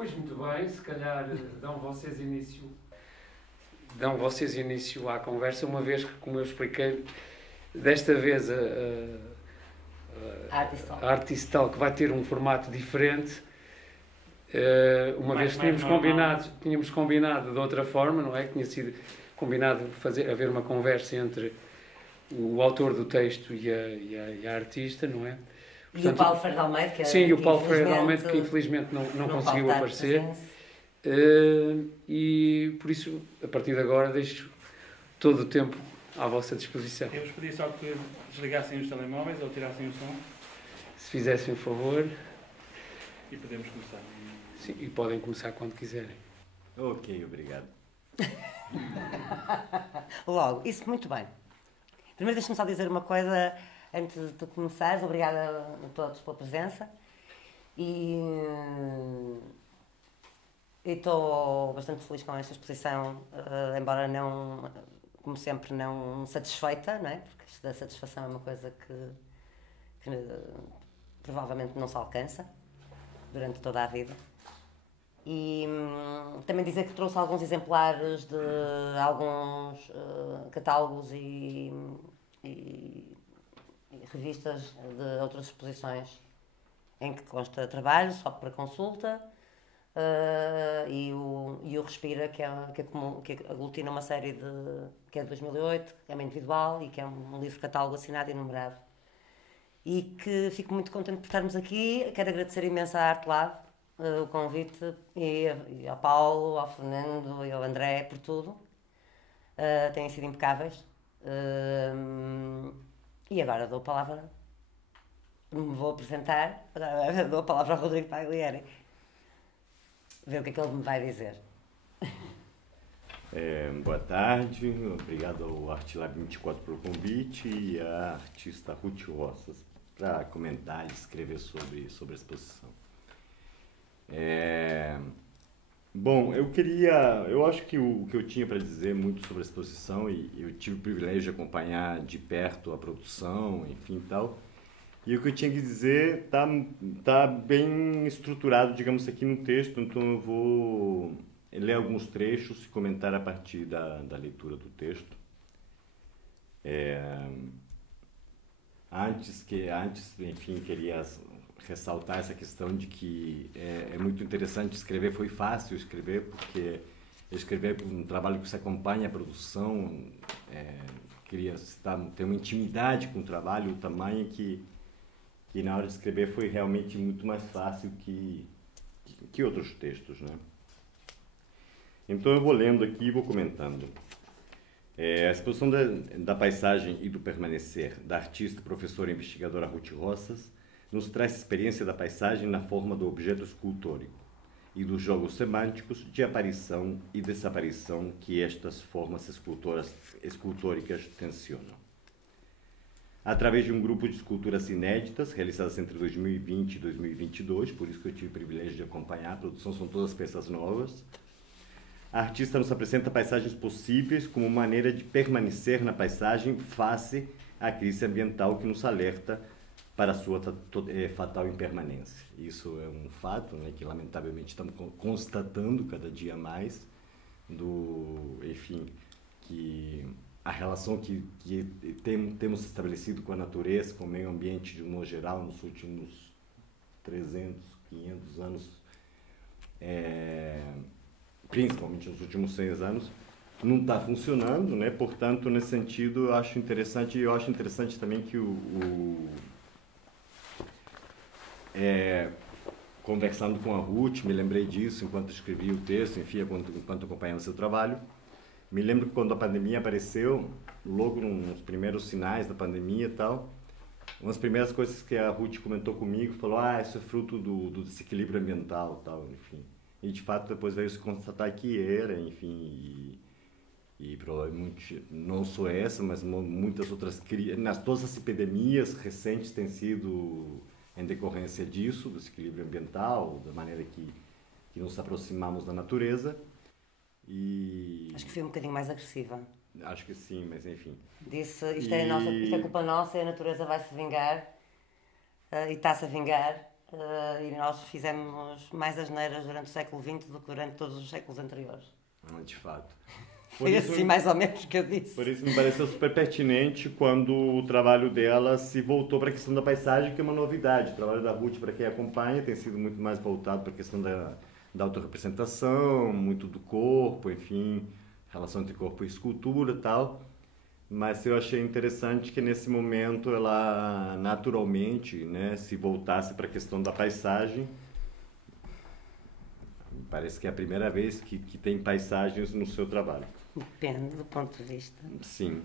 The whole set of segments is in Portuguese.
Pois muito bem, se calhar dão vocês início à conversa, uma vez que, como eu expliquei, desta vez a Artist Talk vai ter um formato diferente. Uma vez que tínhamos combinado de outra forma, não é? Que tinha sido combinado haver uma conversa entre o autor do texto e a artista, não é? Portanto, e o Paulo Freire de Almeida, que sim, e o Paulo Freire de Almeida, que infelizmente não conseguiu aparecer. E por isso, a partir de agora, deixo todo o tempo à vossa disposição. Eu vos pedi só que desligassem os telemóveis ou tirassem o som. Se fizessem um favor. E podemos começar. Sim, e podem começar quando quiserem. Ok, obrigado. Logo, isso muito bem. Primeiro deixa-me só dizer uma coisa antes de começares. Obrigada a todos pela presença. E estou bastante feliz com esta exposição, embora não, como sempre, não satisfeita, não é? Porque isto da satisfação é uma coisa que provavelmente não se alcança durante toda a vida. E também dizer que trouxe alguns exemplares de alguns catálogos e revistas de outras exposições em que consta trabalho, só para consulta, e o Respira, que aglutina uma série que é de 2008, que é uma individual e que é um livro catálogo assinado e numerado. E que fico muito contente por estarmos aqui. Quero agradecer imenso à Arte Lab o convite, e ao Paulo, ao Fernando e ao André por tudo. Têm sido impecáveis. E agora dou a palavra, me vou apresentar, agora dou a palavra ao Rodrigo Paglieri. Ver o que é que ele me vai dizer. Boa tarde, obrigado ao Arte Lab 24 pelo convite e à artista Ruth Roças para comentar e escrever sobre a exposição. Bom, eu acho que o que eu tinha para dizer muito sobre a exposição, e eu tive o privilégio de acompanhar de perto a produção, enfim, tal, e o que eu tinha que dizer tá bem estruturado, digamos, aqui no texto, então eu vou ler alguns trechos e comentar a partir da leitura do texto. Antes, enfim, queria ressaltar essa questão de que é muito interessante escrever, foi fácil escrever, porque escrever um trabalho que você acompanha a produção, queria ter uma intimidade com o trabalho, o tamanho que na hora de escrever foi realmente muito mais fácil que outros textos, né? Então eu vou lendo aqui e vou comentando. A exposição da paisagem e do permanecer da artista, professora e investigadora Ruth Roças nos traz a experiência da paisagem na forma do objeto escultórico e dos jogos semânticos de aparição e desaparição que estas formas escultóricas tensionam. Através de um grupo de esculturas inéditas, realizadas entre 2020 e 2022, por isso que eu tive o privilégio de acompanhar, a produção são todas peças novas, a artista nos apresenta paisagens possíveis como maneira de permanecer na paisagem face à crise ambiental que nos alerta para a sua fatal impermanência. Isso é um fato, né, que lamentavelmente estamos constatando cada dia mais, enfim, que a relação que temos estabelecido com a natureza, com o meio ambiente de um modo geral, nos últimos 300, 500 anos, principalmente nos últimos 100 anos, não está funcionando, né? Portanto, nesse sentido, eu acho interessante também que conversando com a Ruth, me lembrei disso enquanto escrevi o texto, enfim, enquanto acompanhava seu trabalho. Me lembro que quando a pandemia apareceu, logo nos primeiros sinais da pandemia e tal, uma das primeiras coisas que a Ruth comentou comigo, falou, isso é fruto do desequilíbrio ambiental, tal, enfim. E de fato depois veio se constatar que era, enfim, e provavelmente não só essa, mas muitas outras todas as epidemias recentes têm sido em decorrência disso, do desequilíbrio ambiental, da maneira que nos aproximamos da natureza. Acho que foi um bocadinho mais agressiva. Acho que sim, mas enfim. Disse, isto é culpa nossa e a natureza vai se vingar, e está-se a vingar. E nós fizemos mais asneiras durante o século XX do que durante todos os séculos anteriores. De fato. Foi assim mais ou menos que eu disse. Por isso me pareceu super pertinente quando o trabalho dela se voltou para a questão da paisagem, que é uma novidade. O trabalho da Ruth, para quem acompanha, tem sido muito mais voltado para a questão da autorrepresentação, muito do corpo, enfim, relação entre corpo e escultura e tal. Mas eu achei interessante que nesse momento ela naturalmente, né, se voltasse para a questão da paisagem. Parece que é a primeira vez que tem paisagens no seu trabalho. Depende do ponto de vista. Sim.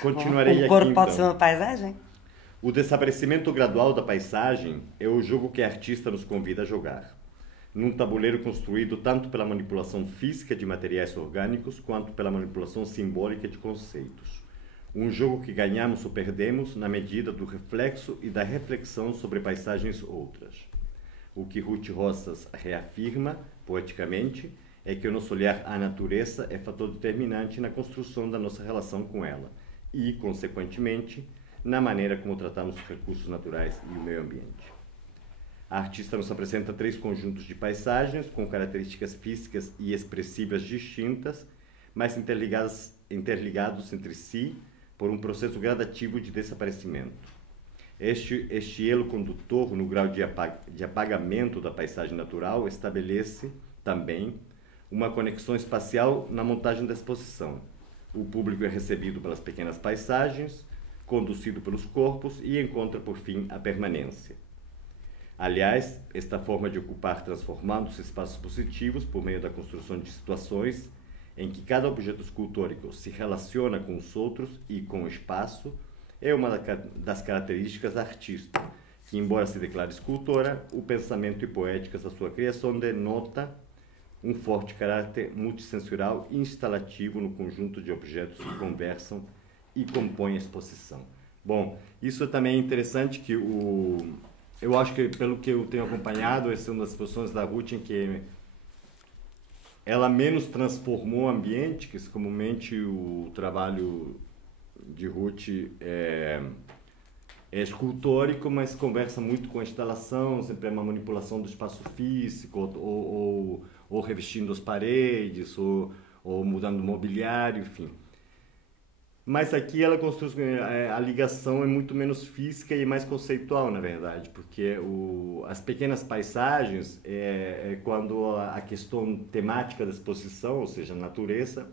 Continuarei aqui, corpo pode então. ser uma paisagem? O desaparecimento gradual da paisagem é o jogo que a artista nos convida a jogar. Num tabuleiro construído tanto pela manipulação física de materiais orgânicos quanto pela manipulação simbólica de conceitos. Um jogo que ganhamos ou perdemos na medida do reflexo e da reflexão sobre paisagens outras. O que Ruth Roças reafirma, poeticamente, é que o nosso olhar à natureza é fator determinante na construção da nossa relação com ela e, consequentemente, na maneira como tratamos os recursos naturais e o meio ambiente. A artista nos apresenta 3 conjuntos de paisagens com características físicas e expressivas distintas, mas interligados entre si por um processo gradativo de desaparecimento. Este elo condutor no grau de apagamento da paisagem natural estabelece, também, uma conexão espacial na montagem da exposição. O público é recebido pelas pequenas paisagens, conduzido pelos corpos e encontra, por fim, a permanência. Aliás, esta forma de ocupar transformando os espaços positivos por meio da construção de situações em que cada objeto escultórico se relaciona com os outros e com o espaço é uma das características da artista, que, embora se declare escultora, o pensamento e poéticas da sua criação denota um forte caráter multissensorial e instalativo no conjunto de objetos que conversam e compõem a exposição. Bom, isso também é interessante que eu acho que, pelo que eu tenho acompanhado, essa é uma das exposições da Ruth em que ela menos transformou o ambiente, que comumente o trabalho de Ruth é escultórico, mas conversa muito com a instalação, sempre é uma manipulação do espaço físico, ou revestindo as paredes, ou mudando o mobiliário, enfim. Mas aqui ela construi, a ligação é muito menos física e mais conceitual, na verdade, porque as pequenas paisagens é quando a questão temática da exposição, ou seja, a natureza,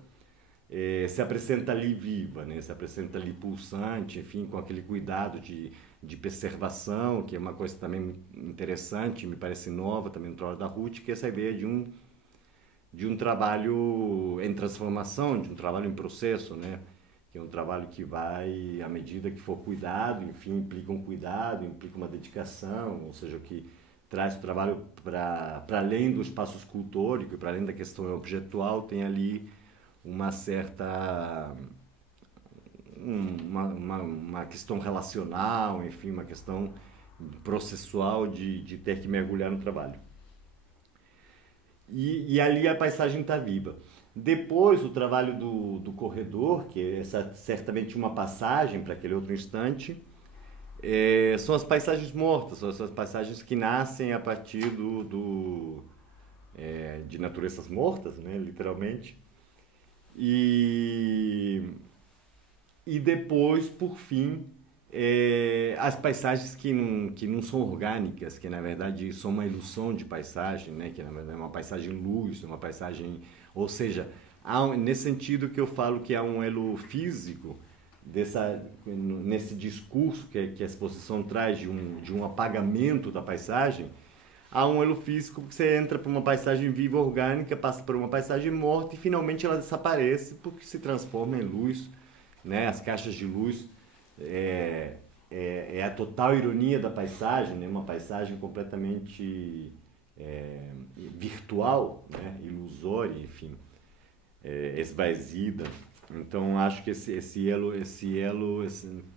se apresenta ali viva, né? Se apresenta ali pulsante, enfim, com aquele cuidado de preservação, que é uma coisa também interessante, me parece nova também no trabalho da Ruth, que é essa ideia de um trabalho em transformação, de um trabalho em processo, né? Que é um trabalho que vai, à medida que for cuidado, enfim, implica um cuidado, implica uma dedicação, ou seja, que traz o trabalho para além do espaço escultórico, para além da questão objetual, tem ali uma certa uma questão relacional, enfim, uma questão processual de ter que mergulhar no trabalho. E ali a paisagem está viva. Depois, o trabalho do corredor, que é certamente uma passagem para aquele outro instante, são as paisagens mortas, são essas paisagens que nascem a partir de naturezas mortas, né, literalmente. E depois, por fim, as paisagens que não são orgânicas, que na verdade são uma ilusão de paisagem, né? Que na verdade é uma paisagem luz, uma paisagem... Ou seja, nesse sentido que eu falo que há um elo físico nesse discurso que a exposição traz de um apagamento da paisagem, há um elo físico que você entra por uma paisagem viva orgânica, passa por uma paisagem morta e finalmente ela desaparece porque se transforma em luz, né? As caixas de luz é a total ironia da paisagem, né? Uma paisagem completamente virtual, né? Ilusória, enfim, esvaecida. Então acho que esse elo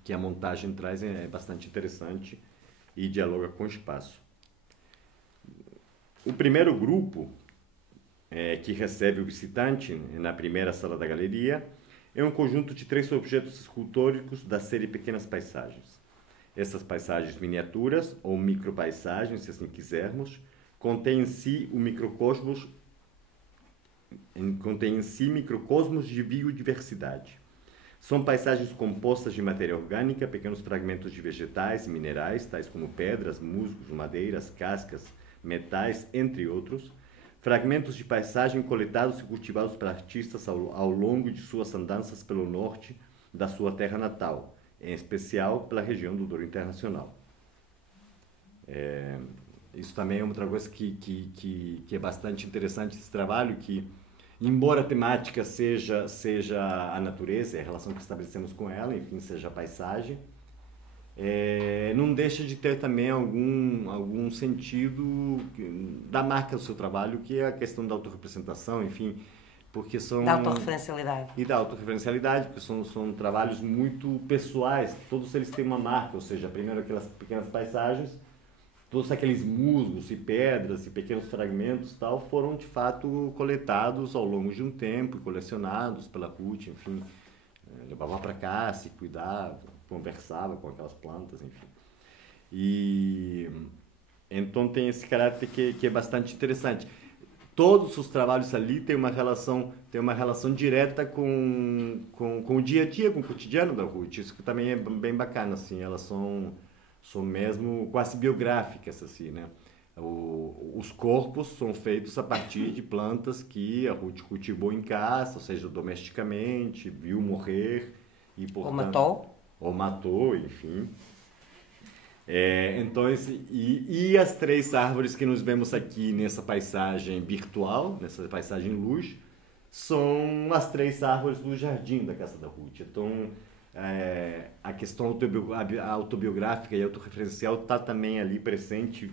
que a montagem traz é bastante interessante e dialoga com o espaço. O primeiro grupo que recebe o visitante na primeira sala da galeria é um conjunto de 3 objetos escultóricos da série Pequenas Paisagens. Essas paisagens miniaturas, ou micropaisagens, se assim quisermos, contêm em si microcosmos de biodiversidade. São paisagens compostas de matéria orgânica, pequenos fragmentos de vegetais e minerais, tais como pedras, musgos, madeiras, cascas, metais, entre outros. Fragmentos de paisagem coletados e cultivados por artistas ao longo de suas andanças pelo norte da sua terra natal, em especial pela região do Douro Internacional. Isso também é outra coisa que é bastante interessante esse trabalho, que, embora a temática seja a natureza, a relação que estabelecemos com ela, enfim, seja a paisagem, não deixa de ter também algum sentido da marca do seu trabalho, que é a questão da autorrepresentação, enfim, porque são... Da autorreferencialidade. E da autorreferencialidade, porque são trabalhos muito pessoais, todos eles têm uma marca, ou seja, primeiro aquelas pequenas paisagens, todos aqueles musgos e pedras e pequenos fragmentos tal, foram de fato coletados ao longo de um tempo, colecionados pela Ruth, enfim, levava para cá, se cuidava, conversava com aquelas plantas, enfim. E então tem esse caráter que é bastante interessante. Todos os trabalhos ali têm uma relação direta com o dia a dia, com o cotidiano da Ruth. Isso que também é bem bacana, assim, elas são mesmo quase biográficas, assim, né? Os corpos são feitos a partir de plantas que a Ruth cultivou em casa, ou seja, domesticamente, viu morrer e, portanto, ou matou, enfim. Então, e as 3 árvores que nós vemos aqui nessa paisagem virtual, nessa paisagem luz, são as 3 árvores do jardim da casa da Ruth. Então, a questão autobiográfica e autorreferencial está também ali presente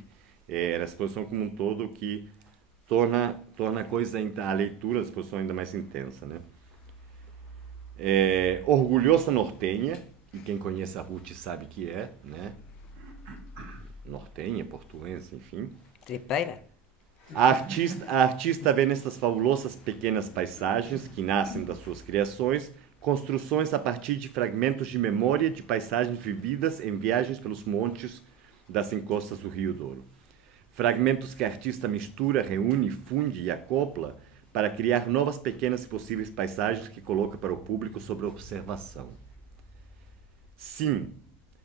na exposição como um todo, que torna a leitura da exposição ainda mais intensa, né? Orgulhosa nortenha, e quem conhece a Ruth sabe que é, né? Nortenha, portuense, enfim. Tripeira. A artista vê nestas fabulosas pequenas paisagens que nascem das suas criações, construções a partir de fragmentos de memória de paisagens vividas em viagens pelos montes das encostas do Rio Douro. Fragmentos que a artista mistura, reúne, funde e acopla para criar novas pequenas e possíveis paisagens que coloca para o público sob observação. Sim,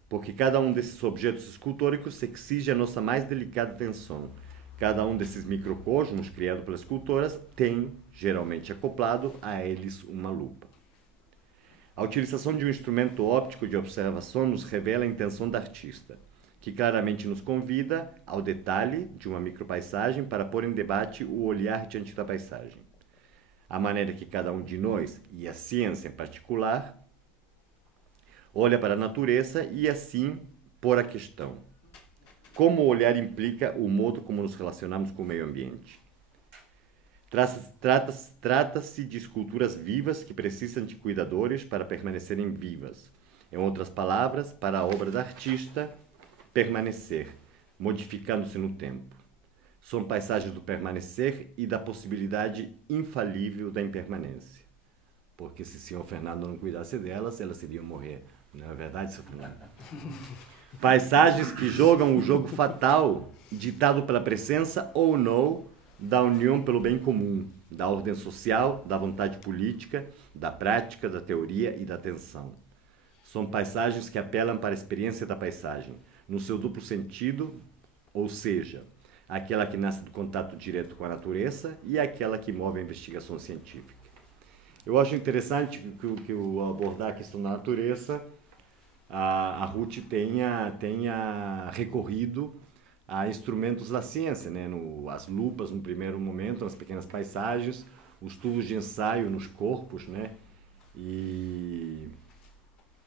porque cada um desses objetos escultóricos exige a nossa mais delicada atenção. Cada um desses microcosmos criados pelas escultoras tem, geralmente acoplado a eles, uma lupa. A utilização de um instrumento óptico de observação nos revela a intenção da artista, que claramente nos convida ao detalhe de uma micropaisagem para pôr em debate o olhar diante da paisagem. A maneira que cada um de nós, e a ciência em particular, olha para a natureza e assim pôr a questão. Como o olhar implica o modo como nos relacionamos com o meio ambiente? Trata-se de esculturas vivas que precisam de cuidadores para permanecerem vivas. Em outras palavras, para a obra da artista permanecer, modificando-se no tempo. São paisagens do permanecer e da possibilidade infalível da impermanência. Porque se o senhor Fernando não cuidasse delas, elas iriam morrer. Não é verdade, senhor Fernando? Paisagens que jogam o jogo fatal, ditado pela presença ou não da união pelo bem comum, da ordem social, da vontade política, da prática, da teoria e da atenção. São paisagens que apelam para a experiência da paisagem, no seu duplo sentido, ou seja, aquela que nasce do contato direto com a natureza e aquela que move a investigação científica. Eu acho interessante que eu abordar a questão da natureza, a Ruth tenha recorrido a instrumentos da ciência, né? As lupas no primeiro momento, nas pequenas paisagens, os tubos de ensaio nos corpos, né? E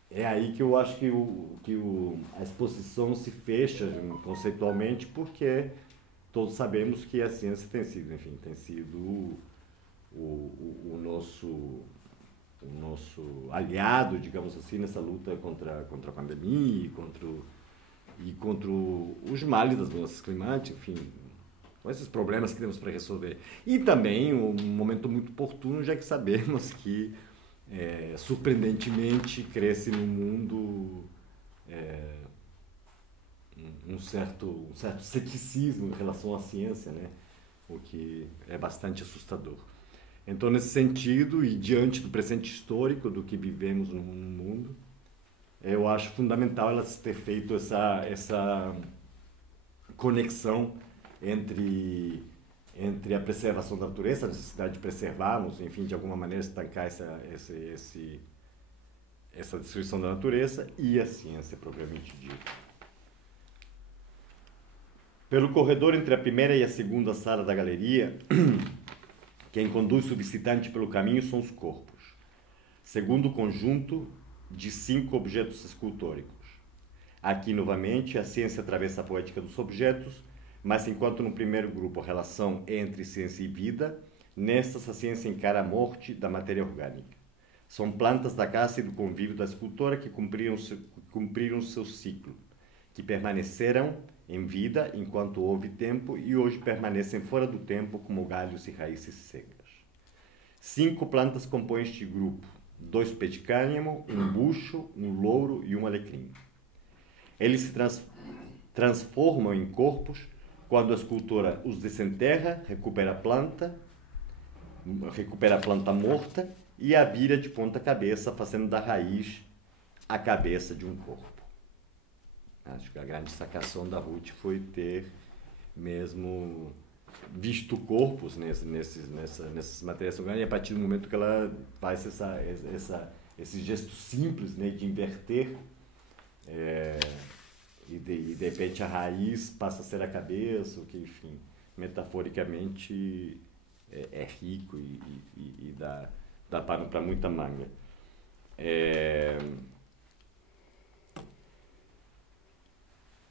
é aí que eu acho que a exposição se fecha conceitualmente, porque todos sabemos que a ciência tem sido o nosso aliado, digamos assim, nessa luta contra a pandemia e contra os males das mudanças climáticas, enfim, com esses problemas que temos para resolver. E também um momento muito oportuno, já que sabemos que, surpreendentemente, cresce no mundo um certo ceticismo em relação à ciência, né? O que é bastante assustador. Então, nesse sentido, e diante do presente histórico do que vivemos no mundo, eu acho fundamental ela ter feito essa conexão entre a preservação da natureza, a necessidade de preservarmos, enfim, de alguma maneira estancar essa destruição da natureza, e a ciência propriamente dita. Pelo corredor entre a primeira e a segunda sala da galeria, quem conduz o visitante pelo caminho são os corpos, segundo o conjunto de 5 objetos escultóricos. Aqui, novamente, a ciência atravessa a poética dos objetos, mas enquanto no primeiro grupo a relação é entre ciência e vida, nestas a ciência encara a morte da matéria orgânica. São plantas da caça e do convívio da escultora que cumpriram seu ciclo, que permaneceram em vida enquanto houve tempo e hoje permanecem fora do tempo como galhos e raízes secas. 5 plantas compõem este grupo: 2 pés de cânhamo, um bucho, um louro e um alecrim. Eles se transformam em corpos quando a escultora os desenterra, recupera a planta morta e a vira de ponta cabeça, fazendo da raiz a cabeça de um corpo. Acho que a grande sacação da Ruth foi ter mesmo visto corpos nessas matérias orgânicas, e a partir do momento que ela faz esse gesto simples, né, de inverter, e de repente a raiz passa a ser a cabeça, o que, enfim, metaforicamente é rico e dá para muita manga.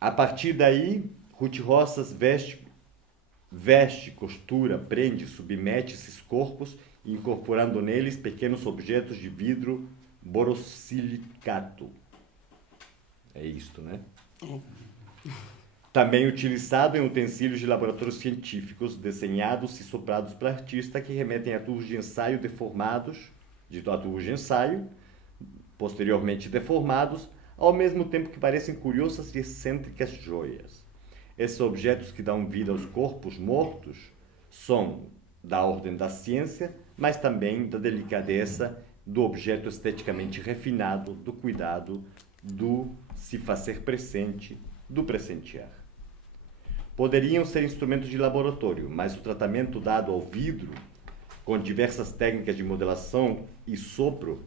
A partir daí, Ruth Roças veste, costura, prende, submete esses corpos, incorporando neles pequenos objetos de vidro borosilicato. É isto, né? Também utilizado em utensílios de laboratórios científicos, desenhados e soprados pela artista, que remetem a tubos de ensaio deformados, posteriormente deformados, ao mesmo tempo que parecem curiosas e excêntricas joias. Esses objetos que dão vida aos corpos mortos são da ordem da ciência, mas também da delicadeza do objeto esteticamente refinado, do cuidado, do se fazer presente, do presentear. Poderiam ser instrumentos de laboratório, mas o tratamento dado ao vidro, com diversas técnicas de modelação e sopro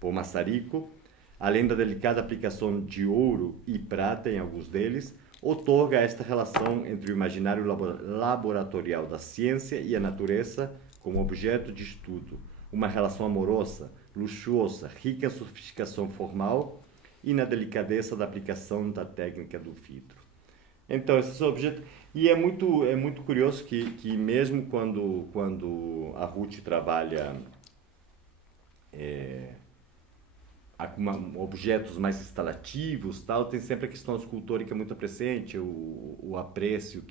por maçarico, além da delicada aplicação de ouro e prata em alguns deles, outorga esta relação entre o imaginário laboratorial da ciência e a natureza como objeto de estudo, uma relação amorosa, luxuosa, rica em sofisticação formal e na delicadeza da aplicação da técnica do vidro. Então, esses objetos... E é muito curioso que mesmo quando a Ruth trabalha objetos mais instalativos, tal, tem sempre a questão escultórica muito presente, o apreço,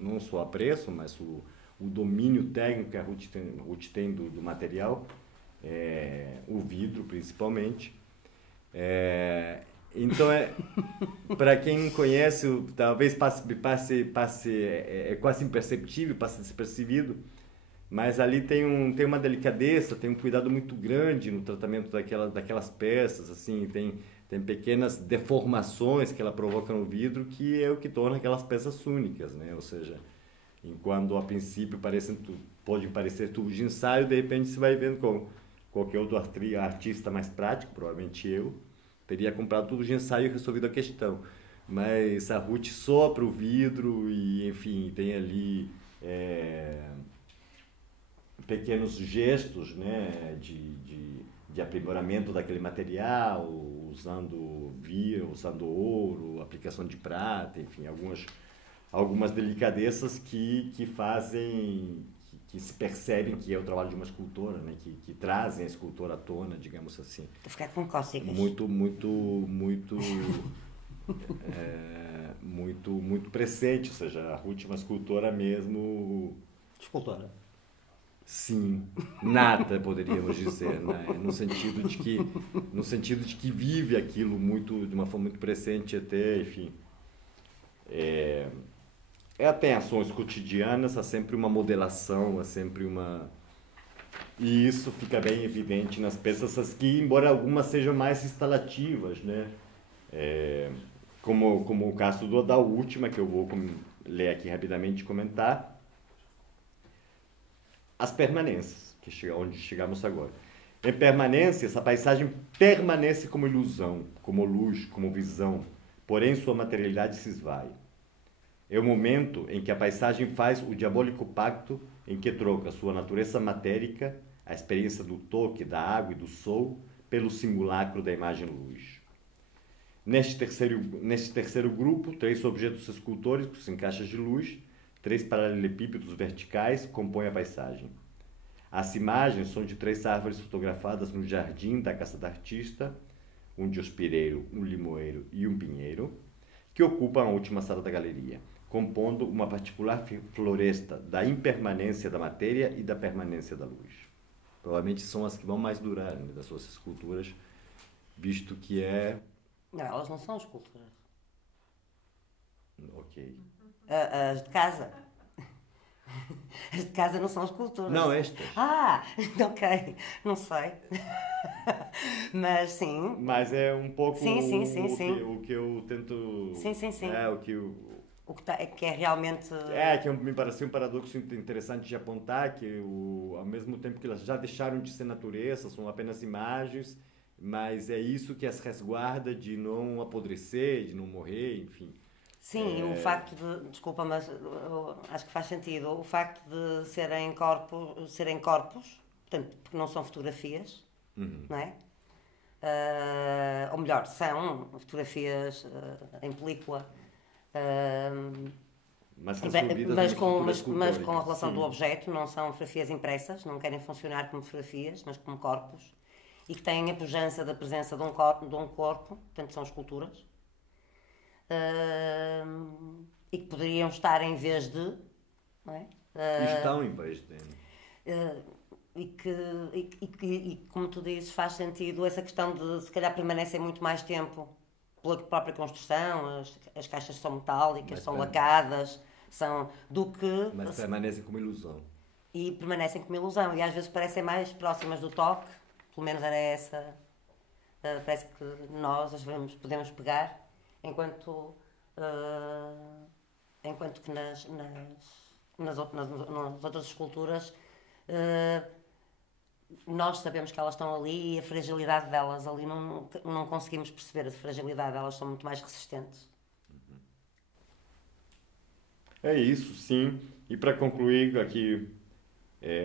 não só o apreço, mas o domínio técnico que a Ruth tem do material, o vidro principalmente. Então, para quem não conhece, talvez passe quase imperceptível, passe despercebido, mas ali tem uma delicadeza, tem um cuidado muito grande no tratamento daquelas peças, assim, tem pequenas deformações que ela provoca no vidro, que é o que torna aquelas peças únicas, né? Ou seja, enquanto a princípio pode parecer tubos de ensaio, de repente você vai vendo como qualquer outro artista mais prático, provavelmente eu, teria comprado tudo de ensaio e resolvido a questão. Mas a Ruth sopra o vidro e, enfim, tem ali pequenos gestos, né, de aprimoramento daquele material, usando ouro, aplicação de prata, enfim, algumas delicadezas que fazem, que se percebem que é o trabalho de uma escultora, né, que trazem a escultora à tona, digamos assim. Vou ficar com cócegas. Muito presente, ou seja, a Ruth é uma escultora mesmo... Escultora. Sim, nata, poderíamos dizer, né? no sentido de que vive aquilo de uma forma muito presente até, enfim. Tem ações cotidianas, há sempre uma modelação, há sempre uma... E isso fica bem evidente nas peças que, embora algumas sejam mais instalativas, né? Como o caso da última, que eu vou ler aqui rapidamente e comentar, as permanências, onde chegamos agora. Em permanências, a paisagem permanece como ilusão, como luz, como visão, porém sua materialidade se esvai. É o momento em que a paisagem faz o diabólico pacto em que troca sua natureza matérica, a experiência do toque, da água e do sol, pelo simulacro da imagem luz. Neste terceiro grupo, 3 objetos escultóricos em caixas de luz, 3 paralelepípedos verticais compõem a paisagem. As imagens são de 3 árvores fotografadas no jardim da casa da artista, um diospireiro, um limoeiro e um pinheiro, que ocupam a última sala da galeria, compondo uma particular floresta da impermanência da matéria e da permanência da luz. Provavelmente são as que vão mais durar, né, das suas esculturas, visto que é... Não, elas não são esculturas. Ok. As de casa. As de casa não são esculturas. Não, estas. Ah, ok. Não sei. Mas sim. Mas é um pouco sim. O que eu tento... Sim. O que é realmente... que me pareceu um paradoxo interessante de apontar, que ao mesmo tempo que elas já deixaram de ser natureza, são apenas imagens, mas é isso que as resguarda de não apodrecer, de não morrer, enfim. Sim, o facto de... Desculpa, mas acho que faz sentido. O facto de serem corpos, portanto, porque não são fotografias, não é? Ou melhor, são fotografias em película, mas com a relação do objeto, não são fotografias impressas, não querem funcionar como fotografias, mas como corpos, e que têm a pujança da presença de um corpo, portanto são esculturas, e que poderiam estar em vez de, não é? Estão em vez de... E como tu dizes, faz sentido essa questão de se calhar permanecem muito mais tempo pela própria construção, as caixas são metálicas, são lacadas, Mas permanecem como ilusão. E permanecem como ilusão, e às vezes parecem mais próximas do toque, pelo menos era essa, parece que nós as podemos pegar, enquanto que nas outras esculturas nós sabemos que elas estão ali e a fragilidade delas ali não conseguimos perceber a fragilidade, elas são muito mais resistentes. É isso, sim. E para concluir aqui,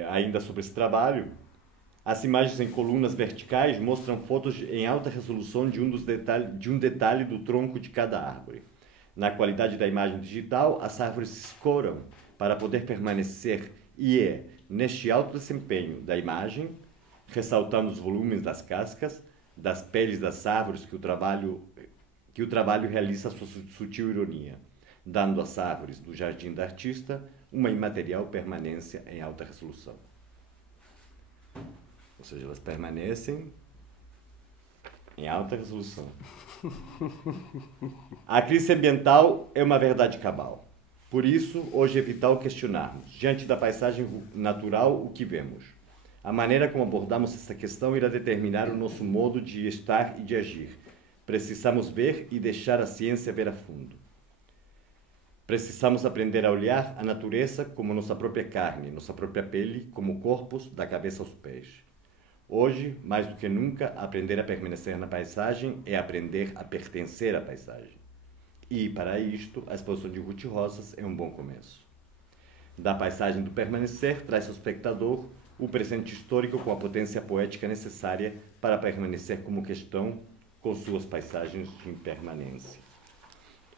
ainda sobre esse trabalho, as imagens em colunas verticais mostram fotos em alta resolução de um detalhe do tronco de cada árvore. Na qualidade da imagem digital, as árvores se escoram para poder permanecer e neste alto desempenho da imagem, ressaltando os volumes das cascas, das peles das árvores que o trabalho realiza sua sutil ironia, dando às árvores do jardim da artista uma imaterial permanência em alta resolução. Ou seja, elas permanecem em alta resolução. A crise ambiental é uma verdade cabal. Por isso, hoje é vital questionarmos, diante da paisagem natural, o que vemos. A maneira como abordamos essa questão irá determinar o nosso modo de estar e de agir. Precisamos ver e deixar a ciência ver a fundo. Precisamos aprender a olhar a natureza como nossa própria carne, nossa própria pele, como corpos da cabeça aos pés. Hoje, mais do que nunca, aprender a permanecer na paisagem é aprender a pertencer à paisagem. E, para isto, a exposição de Ruth Rosas é um bom começo. Da paisagem do permanecer, traz ao espectador o presente histórico com a potência poética necessária para permanecer como questão com suas paisagens de impermanência.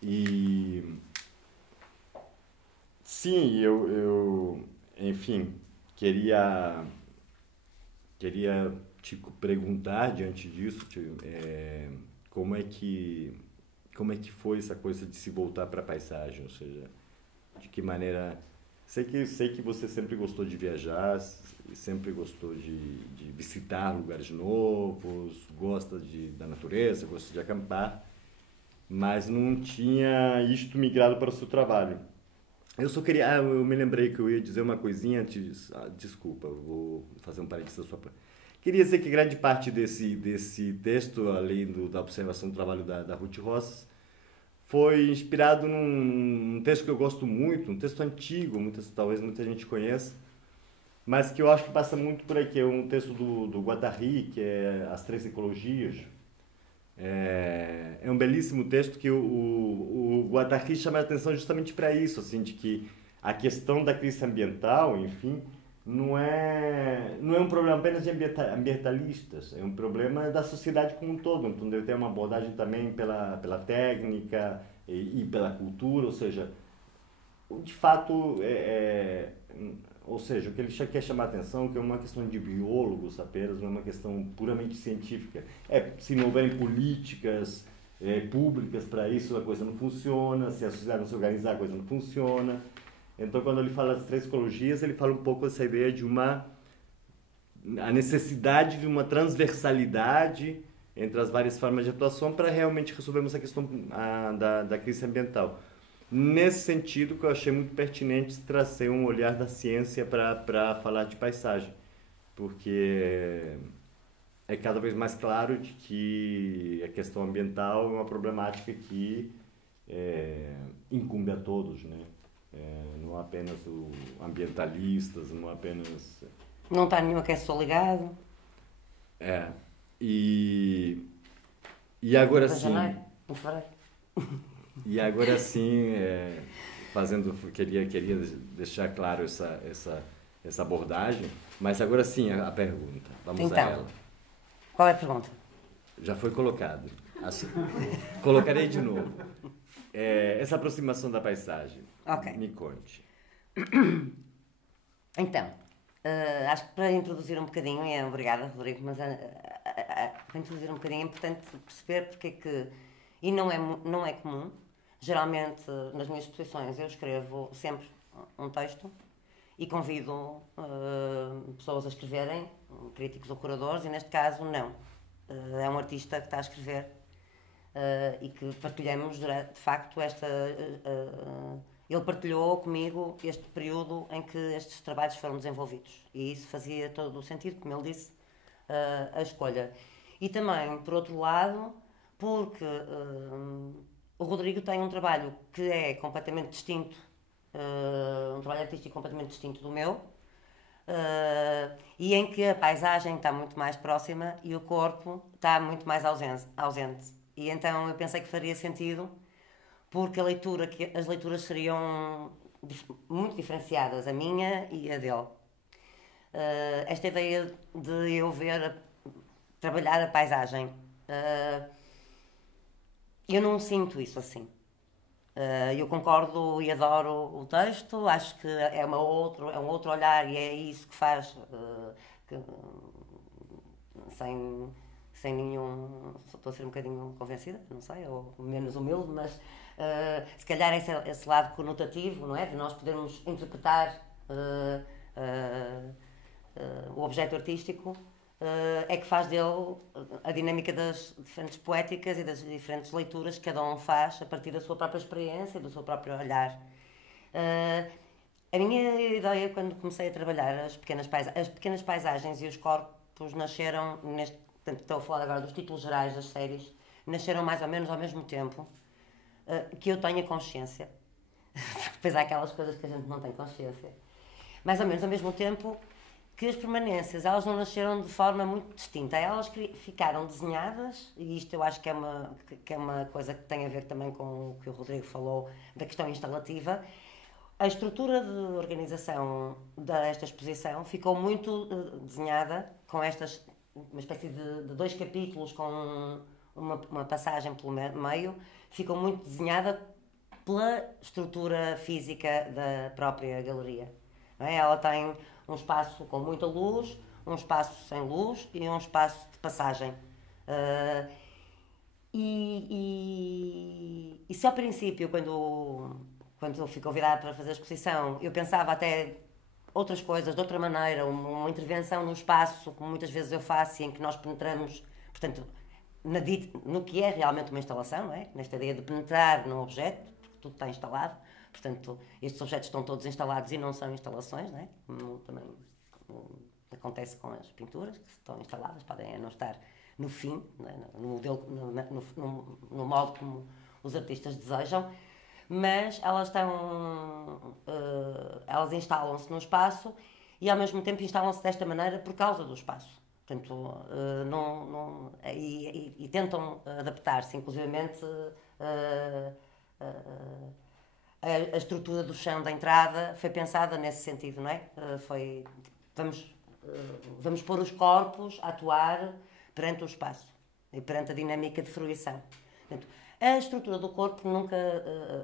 E... sim, eu enfim, queria te perguntar diante disso, como é que foi essa coisa de se voltar para a paisagem, ou seja, de que maneira... Sei que você sempre gostou de viajar, sempre gostou de visitar lugares novos, gosta da natureza, gosta de acampar, mas não tinha isto migrado para o seu trabalho. Eu só queria... eu me lembrei que eu ia dizer uma coisinha antes... desculpa, eu vou fazer um parênteses da sua parte. Queria dizer que grande parte desse texto, além da observação do trabalho da Ruth Ross, foi inspirado num texto que eu gosto muito, um texto antigo, talvez muita gente conheça, mas que eu acho que passa muito por aqui. É um texto do Guattari, que é As Três Ecologias. É um belíssimo texto que o Guattari chama a atenção justamente para isso, assim, de que a questão da crise ambiental, enfim, não é um problema apenas de ambientalistas, é um problema da sociedade como um todo. Então deve ter uma abordagem também pela técnica e pela cultura, ou seja, de fato, ou seja, o que ele quer chamar a atenção é que é uma questão de biólogos apenas, não é uma questão puramente científica. Se não houverem políticas públicas para isso, a coisa não funciona, se a sociedade não se organizar, a coisa não funciona. Então, quando ele fala das três ecologias, ele fala um pouco dessa ideia de a necessidade de uma transversalidade entre as várias formas de atuação para realmente resolvermos a questão da crise ambiental. Nesse sentido, que eu achei muito pertinente trazer um olhar da ciência para falar de paisagem, porque é cada vez mais claro de que a questão ambiental é uma problemática que incumbe a todos, né? Não apenas ambientalistas, não apenas... Não está nenhum aquecedor ligado. E agora sim... Em fevereiro. E agora sim, queria deixar claro essa abordagem, mas agora sim a pergunta. Vamos a ela. Qual é a pergunta? Já foi colocado. Assim, colocarei de novo. Essa aproximação da paisagem. Okay. Me conte. Então, acho que para introduzir um bocadinho, obrigada, Rodrigo, mas para introduzir um bocadinho é importante perceber porque é que, e não é comum, geralmente nas minhas exposições eu escrevo sempre um texto e convido pessoas a escreverem, críticos ou curadores, e neste caso não. É um artista que está a escrever e que partilhamos, de facto, ele partilhou comigo este período em que estes trabalhos foram desenvolvidos e isso fazia todo o sentido, como ele disse, a escolha. E também, por outro lado, porque o Rodrigo tem um trabalho que é completamente distinto, um trabalho artístico completamente distinto do meu, e em que a paisagem está muito mais próxima e o corpo está muito mais ausente. E então eu pensei que faria sentido, porque as leituras seriam muito diferenciadas, a minha e a dele. Esta ideia de eu trabalhar a paisagem, eu não sinto isso assim. Eu concordo e adoro o texto, acho que é um outro olhar e é isso que faz, sem nenhum... Estou a ser um bocadinho convencida, não sei, ou menos humilde, mas se calhar esse lado conotativo, não é? De nós podermos interpretar o objeto artístico é que faz dele a dinâmica das diferentes poéticas e das diferentes leituras que cada um faz a partir da sua própria experiência, do seu próprio olhar. A minha ideia, quando comecei a trabalhar as pequenas paisagens e os corpos nasceram, portanto, estou a falar agora dos títulos gerais das séries, nasceram mais ou menos ao mesmo tempo que eu tenha consciência. Depois há aquelas coisas que a gente não tem consciência. Mais ou menos ao mesmo tempo que as permanências, elas não nasceram de forma muito distinta. Elas ficaram desenhadas, e isto eu acho que é uma coisa que tem a ver também com o que o Rodrigo falou da questão instalativa. A estrutura de organização desta exposição ficou muito desenhada com uma espécie de 2 capítulos com uma passagem pelo meio, ficou muito desenhada pela estrutura física da própria galeria. Não é? Ela tem um espaço com muita luz, um espaço sem luz e um espaço de passagem. E se ao princípio, quando eu fui convidada para fazer a exposição, eu pensava até outras coisas, de outra maneira, uma intervenção no espaço, como muitas vezes eu faço, em que nós penetramos, portanto, no que é realmente uma instalação, não é? Nesta ideia de penetrar num objeto, porque tudo está instalado, portanto, estes objetos estão todos instalados e não são instalações, não é? Como também acontece com as pinturas, que estão instaladas, podem não estar no fim, não é? No modelo, no modo como os artistas desejam, mas elas elas instalam-se no espaço e ao mesmo tempo instalam-se desta maneira por causa do espaço. Portanto, e tentam adaptar-se, inclusivamente a estrutura do chão da entrada foi pensada nesse sentido, não é? Vamos pôr os corpos a atuar perante o espaço e perante a dinâmica de fruição. Portanto, a estrutura do corpo nunca...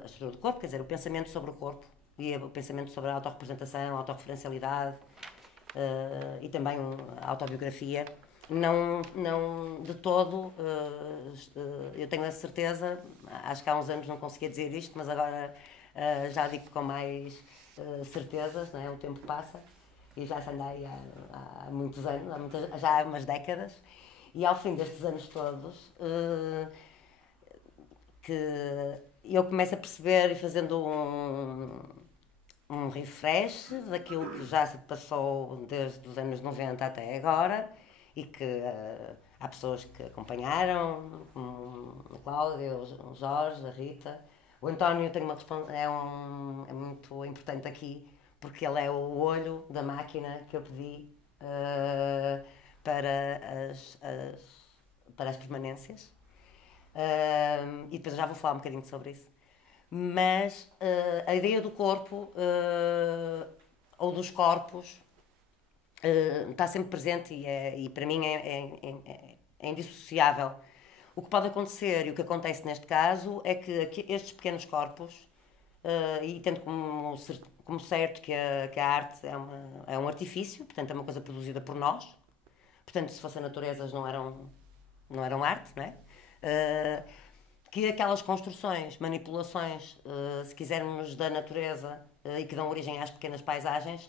A estrutura do corpo, quer dizer, o pensamento sobre o corpo e o pensamento sobre a autorrepresentação, a autorreferencialidade e também a autobiografia, não de todo, eu tenho a certeza, acho que há uns anos não conseguia dizer isto, mas agora já digo com mais certezas, não é? O tempo passa e já se anda aí há muitos anos, já há umas décadas, e ao fim destes anos todos, que eu começo a perceber e fazendo um refresh daquilo que já se passou desde os anos 90 até agora e que há pessoas que acompanharam, como a Cláudia, o Jorge, a Rita. O António tem é muito importante aqui porque ele é o olho da máquina que eu pedi para as permanências. E depois eu já vou falar um bocadinho sobre isso. Mas a ideia do corpo ou dos corpos está sempre presente e para mim é indissociável. O que pode acontecer e o que acontece neste caso é que estes pequenos corpos, e tendo como certo que a arte é um artifício, portanto é uma coisa produzida por nós, portanto se fossem naturezas não eram arte, não é? Que aquelas construções, manipulações, se quisermos, da natureza e que dão origem às pequenas paisagens,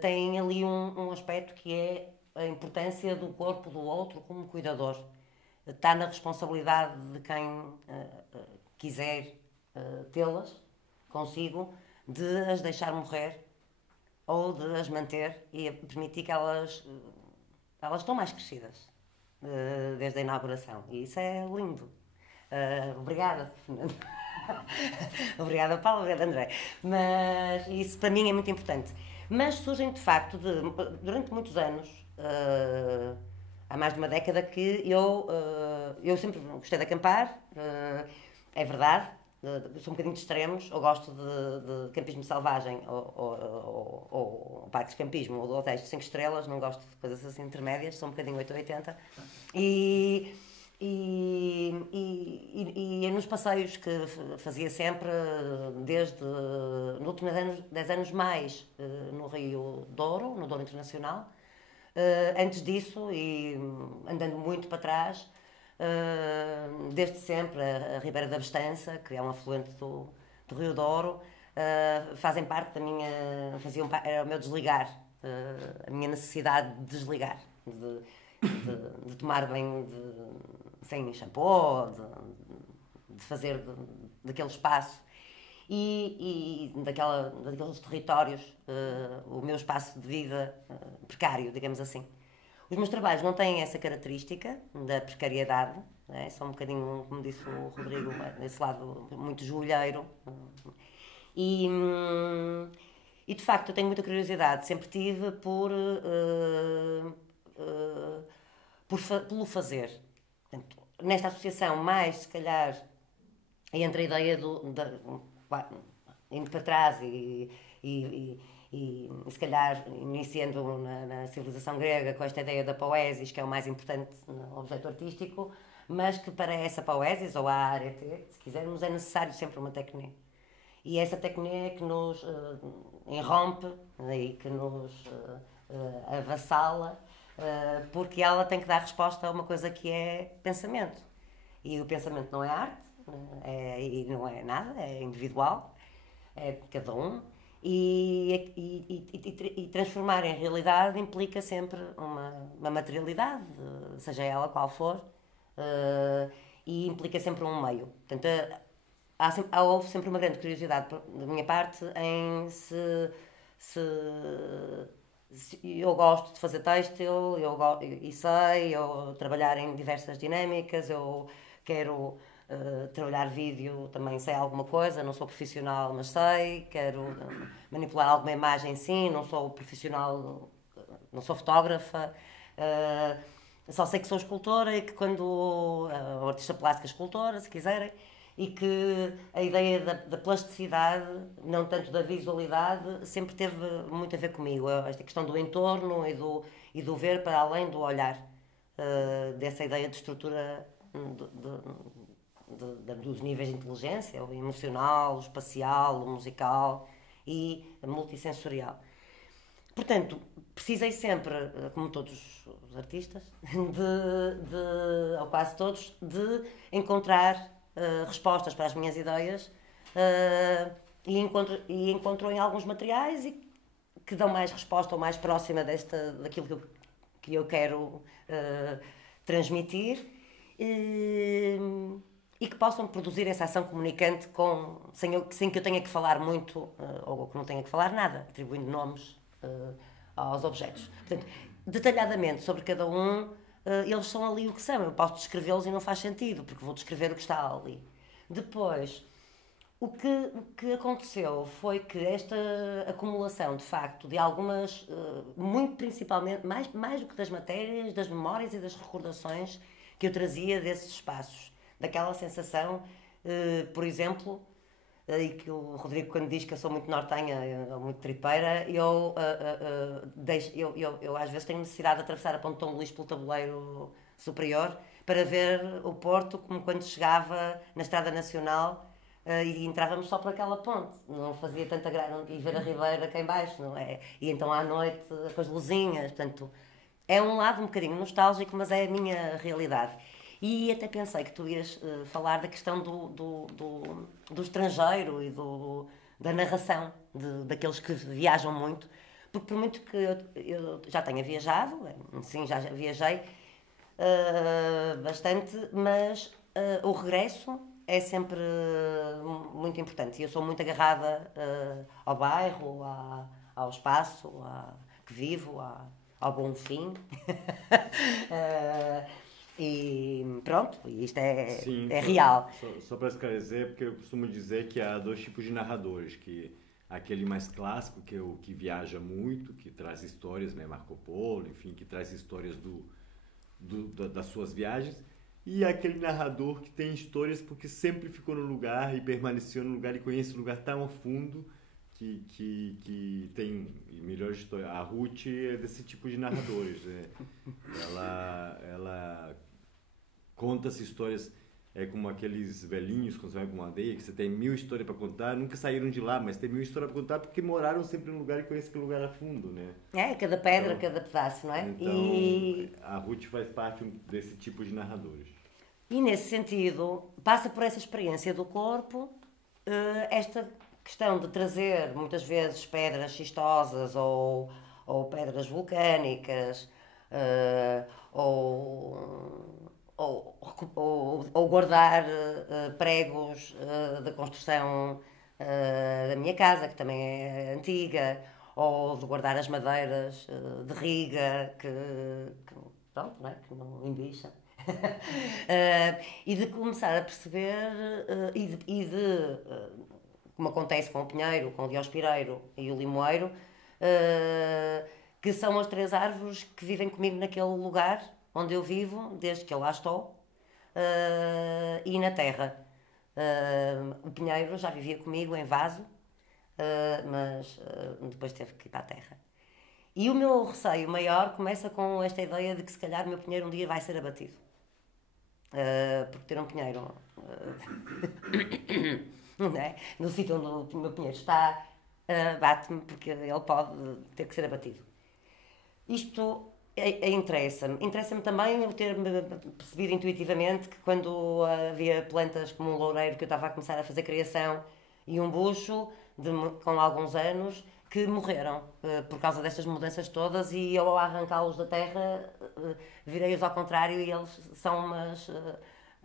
têm ali um aspecto que é a importância do corpo do outro como cuidador. Está na responsabilidade de quem quiser tê-las consigo, de as deixar morrer ou de as manter e permitir que elas estão mais crescidas desde a inauguração. E isso é lindo. Obrigada, Fernando. Obrigada, Paulo. Obrigada, André. Mas isso para mim é muito importante. Mas surgem, de facto, durante muitos anos, há mais de uma década, que eu sempre gostei de acampar, é verdade, sou um bocadinho de extremos, eu gosto de campismo selvagem ou parques de campismo ou de hotéis de 5 estrelas, não gosto de coisas assim intermédias, sou um bocadinho 880. E nos passeios que fazia sempre, desde nos últimos 10 anos mais, no Rio Douro, no Douro Internacional. Antes disso, e andando muito para trás, desde sempre, a Ribeira da Bestança, que é um afluente do Rio Douro, fazem parte da minha... era o meu desligar, a minha necessidade de desligar, de tomar banho sem shampoo, de fazer daquele espaço e daqueles territórios o meu espaço de vida precário, digamos assim. Os meus trabalhos não têm essa característica da precariedade, né? São um bocadinho, como disse o Rodrigo, desse lado muito joalheiro. E de facto eu tenho muita curiosidade, sempre tive pelo fazer. Portanto, nesta associação, mais se calhar entre a ideia indo para trás e se calhar iniciando na civilização grega com esta ideia da poesis, que é o mais importante no objeto artístico, mas que para essa poesis ou a arete, se quisermos, é necessário sempre uma técnica. E essa técnica é que nos irrompe e que nos avassala, porque ela tem que dar resposta a uma coisa que é pensamento. E o pensamento não é arte, e não é nada, é individual, é de cada um. E transformar em realidade implica sempre uma materialidade, seja ela qual for, e implica sempre um meio. Portanto, houve sempre uma grande curiosidade da minha parte em se eu gosto de fazer têxtil, eu trabalhar em diversas dinâmicas, eu quero trabalhar vídeo, também sei alguma coisa, não sou profissional, mas sei, quero manipular alguma imagem, sim, não sou profissional, não sou fotógrafa, só sei que sou escultora e que ou artista plástica escultora, se quiserem, e que a ideia da plasticidade, não tanto da visualidade, sempre teve muito a ver comigo. Esta questão do entorno e do ver para além do olhar, dessa ideia de estrutura dos níveis de inteligência, o emocional, o espacial, o musical e multissensorial. Portanto, precisei sempre, como todos os artistas, ou quase todos, de encontrar respostas para as minhas ideias e encontro em alguns materiais que dão mais resposta ou mais próxima daquilo que eu quero transmitir e que possam produzir essa ação comunicante sem que eu tenha que falar muito ou que não tenha que falar nada, atribuindo nomes aos objetos. Portanto, detalhadamente sobre cada um, eles são ali o que são. Eu posso descrevê-los e não faz sentido, porque vou descrever o que está ali. Depois, o que aconteceu foi que esta acumulação, de facto, de algumas, muito principalmente, mais do que das matérias, das memórias e das recordações que eu trazia desses espaços. Daquela sensação, por exemplo, e que o Rodrigo, quando diz que eu sou muito nortenha, muito tripeira, eu às vezes tenho necessidade de atravessar a Ponte Dom Luís pelo tabuleiro superior para ver o Porto como quando chegava na Estrada Nacional e entrávamos só por aquela ponte. Não fazia tanta graça e ver a Ribeira cá em baixo, não é? E então à noite com as luzinhas, portanto, é um lado um bocadinho nostálgico, mas é a minha realidade. E até pensei que tu ias falar da questão do estrangeiro e da narração, daqueles que viajam muito, porque por muito que eu já tenha viajado, sim, já viajei bastante, mas o regresso é sempre muito importante. E eu sou muito agarrada ao bairro, ao espaço que vivo, ao bom fim. E pronto, isto é real. Só para esclarecer, porque eu costumo dizer que há dois tipos de narradores, que aquele mais clássico, que é o que viaja muito, que traz histórias, né, Marco Polo, enfim, que traz histórias das suas viagens, e aquele narrador que tem histórias porque sempre ficou no lugar e permaneceu no lugar e conhece o lugar tão a fundo que tem melhores histórias. A Ruth é desse tipo de narradores, né? Ela conta as histórias como aqueles velhinhos quando você vai para uma aldeia, que você tem 1000 histórias para contar, nunca saíram de lá, mas tem 1000 histórias para contar porque moraram sempre no lugar e conhecem aquele lugar a fundo, né? Cada pedra, então, cada pedaço, não é? Então, a Ruth faz parte desse tipo de narradores. E nesse sentido, passa por essa experiência do corpo, esta questão de trazer muitas vezes pedras schistosas ou pedras vulcânicas ou guardar pregos da construção da minha casa, que também é antiga, ou de guardar as madeiras de riga que não embicham. E de começar a perceber como acontece com o pinheiro, com o diospireiro e o limoeiro, que são as 3 árvores que vivem comigo naquele lugar onde eu vivo, desde que eu lá estou, e na terra. O pinheiro já vivia comigo em vaso, mas depois teve que ir para a terra. E o meu receio maior começa com esta ideia de que se calhar o meu pinheiro um dia vai ser abatido. Porque ter um pinheiro não é? No sítio onde o meu pinheiro está, bate-me porque ele pode ter que ser abatido. Isto interessa-me. Interessa-me também eu ter percebido intuitivamente que quando havia plantas como um loureiro que eu estava a começar a fazer criação e um bucho com alguns anos, que morreram por causa destas mudanças todas, e eu, ao arrancá-los da terra, virei-os ao contrário, e eles são umas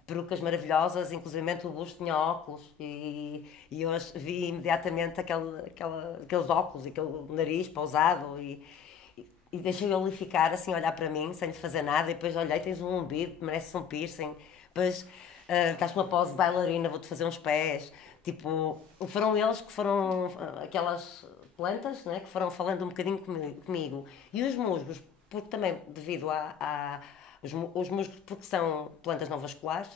perucas maravilhosas. Inclusive o busto tinha óculos, e eu vi imediatamente aqueles óculos e aquele nariz pausado, e deixei-o ali ficar assim, olhar para mim sem lhe fazer nada. E depois olhei, tens um umbigo, merece um piercing, depois estás com uma pose de bailarina, vou-te fazer uns pés. Tipo, foram eles que foram aquelas plantas, né, que foram falando um bocadinho comigo. E os musgos, porque também devido os musgos, porque são plantas não vasculares,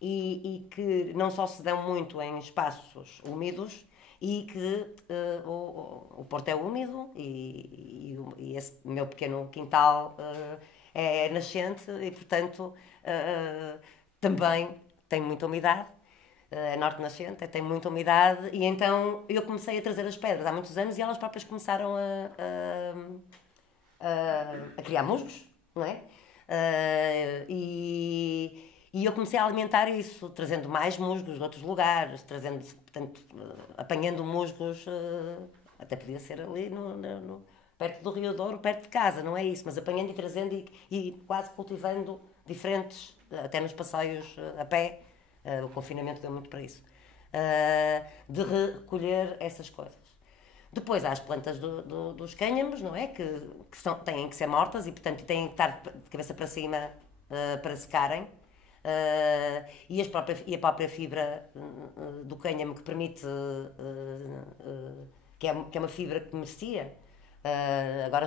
e que não só se dão muito em espaços úmidos, e que o Porto é úmido, e esse meu pequeno quintal é nascente, e portanto também tem muita umidade. É norte nascente, tem muita umidade, e então eu comecei a trazer as pedras há muitos anos, e elas próprias começaram a criar musgos, não é? E eu comecei a alimentar isso, trazendo mais musgos de outros lugares, portanto, apanhando musgos, até podia ser ali perto do Rio Douro, perto de casa, não é isso, mas apanhando e trazendo, e quase cultivando diferentes, até nos passeios a pé. O confinamento deu muito para isso, de recolher essas coisas. Depois há as plantas dos cânhamos, não é? Que têm que ser mortas, e portanto têm que estar de cabeça para cima para secarem, e a própria fibra do cânhamo, que permite, que é uma fibra que merecia, agora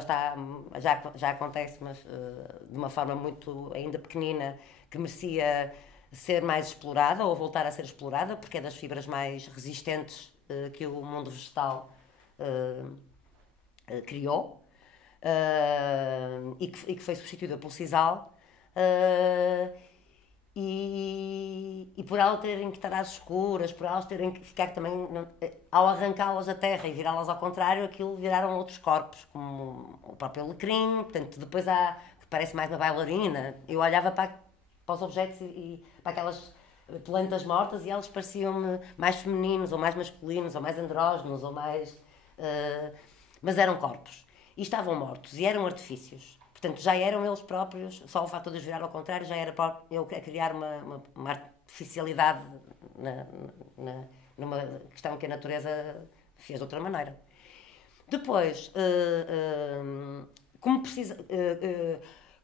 já acontece, mas de uma forma muito ainda pequenina, que merecia ser mais explorada, ou voltar a ser explorada, porque é das fibras mais resistentes que o mundo vegetal criou, e que foi substituída pelo sisal, e por elas terem que estar às escuras, por elas terem que ficar também, ao arrancá-las da terra e virá-las ao contrário, aquilo viraram outros corpos, como o próprio alecrim. Portanto, depois há, que parece mais uma bailarina. Eu olhava para os objetos e para aquelas plantas mortas, e elas pareciam-me mais femininos, ou mais masculinos, ou mais andrógenos, ou mais... mas eram corpos. E estavam mortos, e eram artifícios. Portanto, já eram eles próprios, só o fato de os virar ao contrário, já era eu a criar uma artificialidade numa questão que a natureza fez de outra maneira. Depois,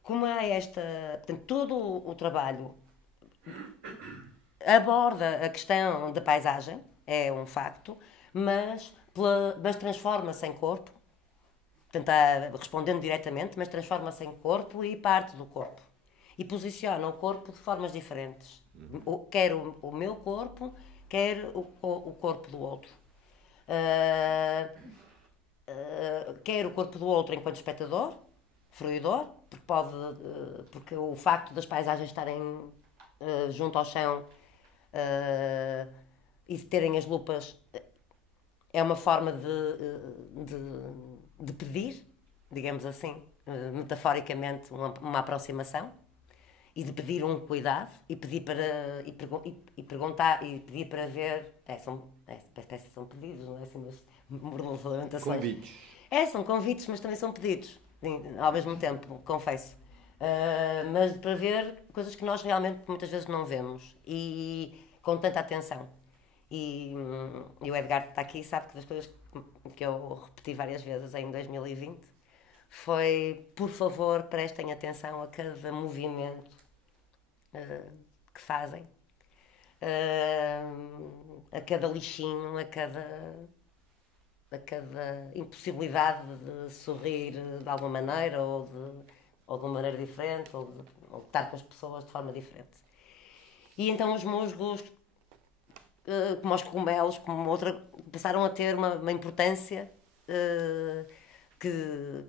como há portanto, todo o trabalho aborda a questão da paisagem, é um facto, mas transforma-se em corpo, portanto, respondendo diretamente, mas transforma-se em corpo e parte do corpo. E posiciona o corpo de formas diferentes. Quer o meu corpo, quer o corpo do outro. Quer o corpo do outro enquanto espectador, fruidor, porque o facto das paisagens estarem junto ao chão e de terem as lupas é uma forma de pedir, digamos assim, metaforicamente, uma aproximação, e de pedir um cuidado, e pedir para perguntar, e pedir para ver. São pedidos, não é assim, mas convites. São convites, mas também são pedidos, ao mesmo tempo, confesso. Mas para ver coisas que nós realmente muitas vezes não vemos, e com tanta atenção. E o Edgar, que está aqui, sabe que das coisas que eu repeti várias vezes em 2020 foi: por favor, prestem atenção a cada movimento que fazem, a cada lixinho, a cada impossibilidade de sorrir de alguma maneira, ou de uma maneira diferente, ou de estar com as pessoas de forma diferente. E então os musgos, como os cogumelos, como outra, passaram a ter uma importância que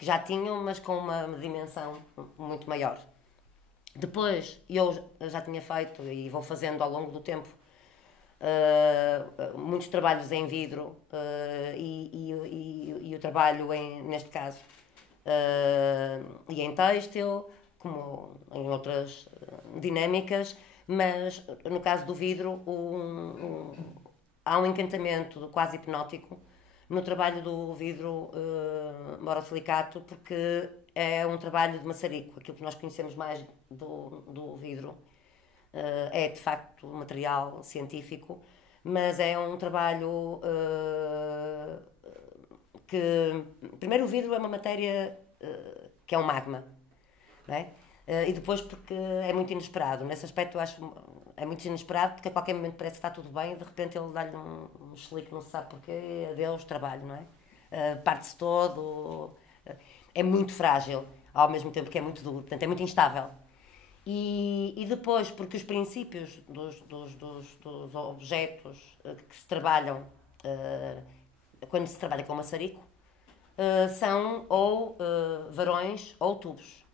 já tinham, mas com uma dimensão muito maior. Depois, eu já tinha feito, e vou fazendo ao longo do tempo, muitos trabalhos em vidro, e o trabalho, neste caso, e em têxtil, como em outras dinâmicas, mas no caso do vidro há um encantamento quase hipnótico no trabalho do vidro borosilicato, porque é um trabalho de maçarico. Aquilo que nós conhecemos mais do vidro é de facto material científico, mas é um trabalho que... Primeiro, o vidro é uma matéria que é um magma, não é? E depois porque é muito inesperado. Nesse aspecto eu acho é muito inesperado, porque a qualquer momento parece que está tudo bem e de repente ele dá-lhe um chilique, não se sabe porquê, adeus, trabalho, não é? Parte-se todo, é muito frágil, ao mesmo tempo que é muito duro, portanto é muito instável. E depois, porque os princípios dos objetos que se trabalham, quando se trabalha com maçarico, são ou varões ou tubos,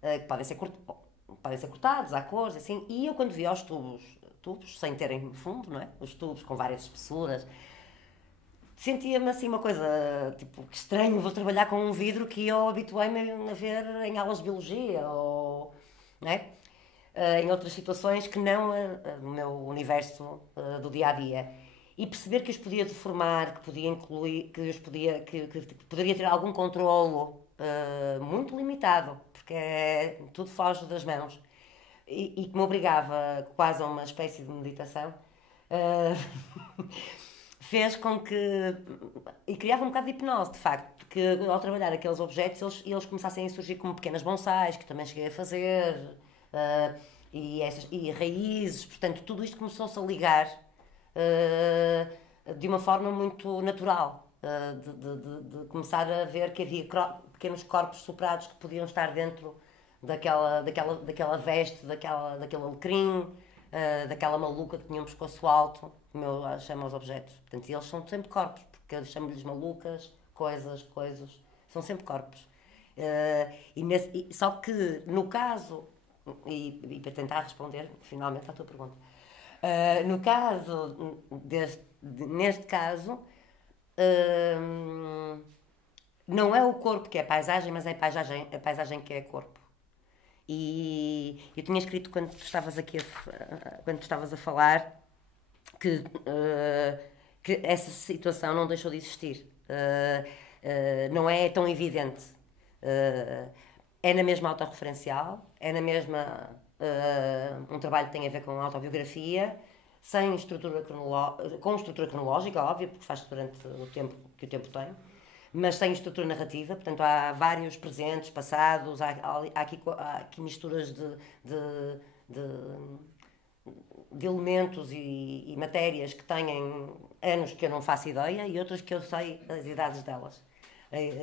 que podem ser cortados, há cores, assim. E eu, quando via os tubos sem terem fundo, não é? Os tubos com várias espessuras, sentia-me assim uma coisa, tipo, que estranho, vou trabalhar com um vidro que eu habituei-me a ver em aulas de biologia ou, não é? Em outras situações que não no meu universo do dia-a-dia. E perceber que os podia deformar, que podia incluir, que poderia ter algum controlo muito limitado, porque tudo foge das mãos. E que me obrigava quase a uma espécie de meditação, fez com que... E criava um bocado de hipnose, de facto, porque ao trabalhar aqueles objetos, eles começassem a surgir como pequenas bonsais, que também cheguei a fazer, e raízes, portanto, tudo isto começou-se a ligar de uma forma muito natural, de começar a ver que havia pequenos corpos superados que podiam estar dentro daquela veste, daquele alecrim, daquela maluca que tinha um pescoço alto, como eu chamo os objetos. Portanto, eles são sempre corpos, porque eu chamo-lhes malucas, coisas, são sempre corpos. Só que, no caso, e para tentar responder finalmente à tua pergunta, no caso, neste caso, não é o corpo que é paisagem, mas é a paisagem que é corpo. E eu tinha escrito quando tu estavas a falar que essa situação não deixou de existir. Não é tão evidente. É na mesma autorreferencial, é na mesma um trabalho que tem a ver com autobiografia, sem estrutura com estrutura cronológica, óbvio, porque faz durante o tempo que o tempo tem, mas sem estrutura narrativa. Portanto, há vários presentes, passados, há aqui misturas de elementos e matérias que têm anos que eu não faço ideia e outras que eu sei as idades delas.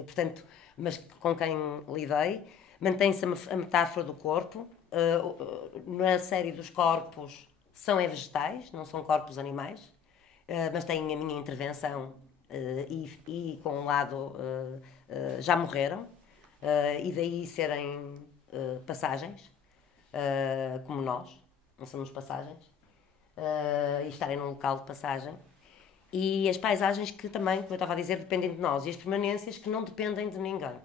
Portanto, mas com quem lidei, mantém-se a metáfora do corpo. Na série dos corpos são vegetais, não são corpos animais, mas têm a minha intervenção e com um lado já morreram, e daí serem passagens, como nós, não somos passagens, e estarem num local de passagem. E as paisagens que também, como eu estava a dizer, dependem de nós, e as permanências que não dependem de ninguém.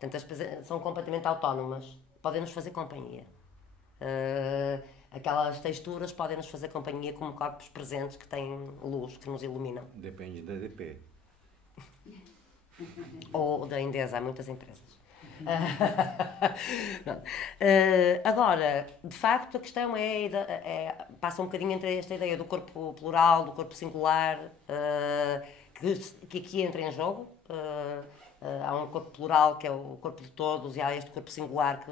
Portanto, são completamente autónomas, podem-nos fazer companhia. Aquelas texturas podem-nos fazer companhia como corpos presentes que têm luz, que nos iluminam. Depende da EDP. Ou da Endesa, há muitas empresas. Agora, de facto, a questão passa um bocadinho entre esta ideia do corpo plural, do corpo singular, que aqui entra em jogo. Há um corpo plural, que é o corpo de todos, e há este corpo singular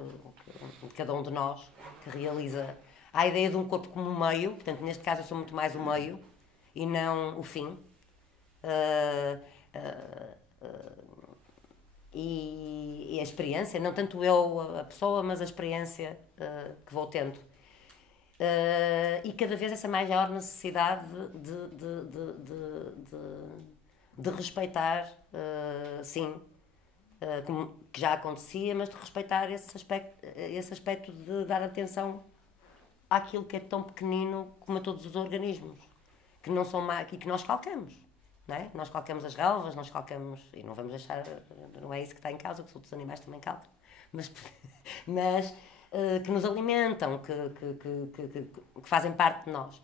de cada um de nós, que realiza. Há a ideia de um corpo como um meio, portanto, neste caso eu sou muito mais o meio e não o fim. E a experiência, não tanto eu, a pessoa, mas a experiência que vou tendo. E cada vez essa maior necessidade de respeitar, sim, como que já acontecia, mas de respeitar esse aspecto de dar atenção àquilo que é tão pequenino como a todos os organismos, que não são e que nós calcamos. Não é? Nós calcamos as relvas, nós calcamos, e não vamos deixar, não é isso que está em causa, que os outros animais também calcam, mas que nos alimentam, que fazem parte de nós.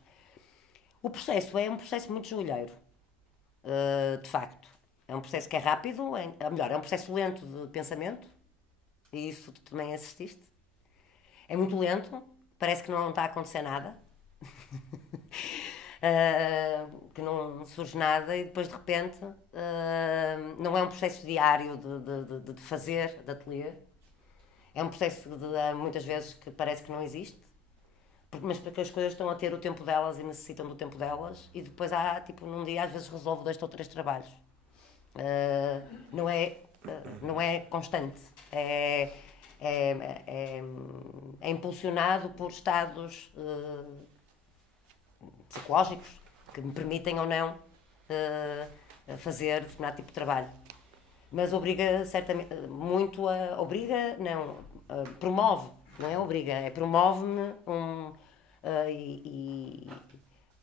O processo é um processo muito joalheiro. de facto. É um processo que é rápido, é um processo lento de pensamento, e isso tu também assististe. É muito lento, parece que não está a acontecer nada, que não surge nada, e depois de repente não é um processo diário de fazer, de ateliê. É um processo muitas vezes que parece que não existe, mas porque as coisas estão a ter o tempo delas e necessitam do tempo delas, e depois há, tipo, num dia às vezes resolvo 2 ou 3 trabalhos. Não é constante, é impulsionado por estados psicológicos que me permitem ou não fazer determinado tipo de trabalho. Mas obriga certamente muito promove, não é obriga, é promove-me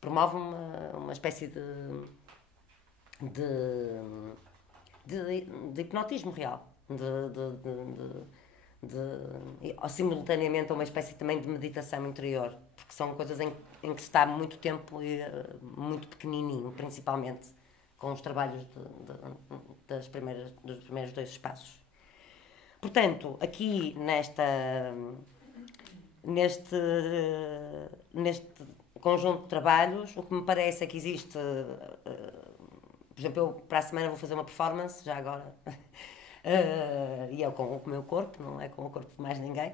promove-me uma espécie de hipnotismo real, simultaneamente uma espécie também de meditação interior, porque são coisas em que se está muito tempo e muito pequenininho, principalmente com os trabalhos dos primeiros 2 espaços. Portanto, aqui neste conjunto de trabalhos, o que me parece é que existe, por exemplo, eu para a semana vou fazer uma performance, já agora, e é com o meu corpo, não é com o corpo de mais ninguém,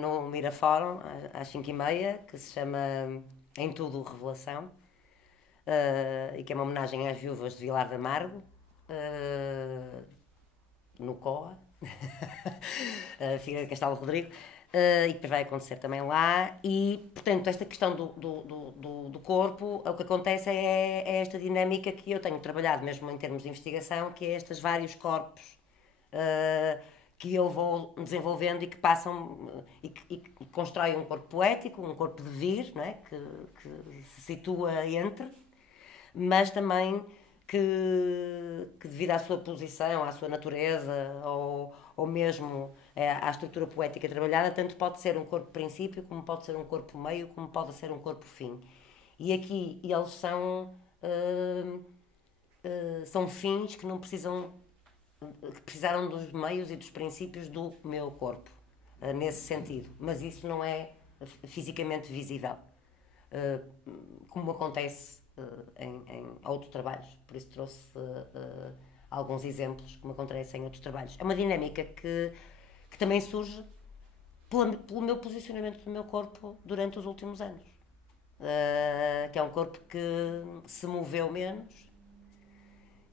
no Mirafórum, às 5h30, que se chama Em Tudo Revelação, e que é uma homenagem às viúvas de Vilar de Amargo, no COA, Figueira de Castelo Rodrigo, e depois vai acontecer também lá. E, portanto, esta questão do corpo, o que acontece é esta dinâmica que eu tenho trabalhado mesmo em termos de investigação, que é estes vários corpos que eu vou desenvolvendo e que passam e constroem um corpo poético, um corpo de vir, não é? que se situa entre, mas também que devido à sua posição, à sua natureza ou mesmo à estrutura poética trabalhada, tanto pode ser um corpo princípio, como pode ser um corpo meio, como pode ser um corpo fim. E aqui eles são fins que não precisam, que precisaram dos meios e dos princípios do meu corpo, nesse sentido. Mas isso não é fisicamente visível, como acontece em outros trabalhos. Por isso trouxe alguns exemplos como acontece em outros trabalhos. É uma dinâmica que também surge pelo meu posicionamento do meu corpo durante os últimos anos, que é um corpo que se moveu menos,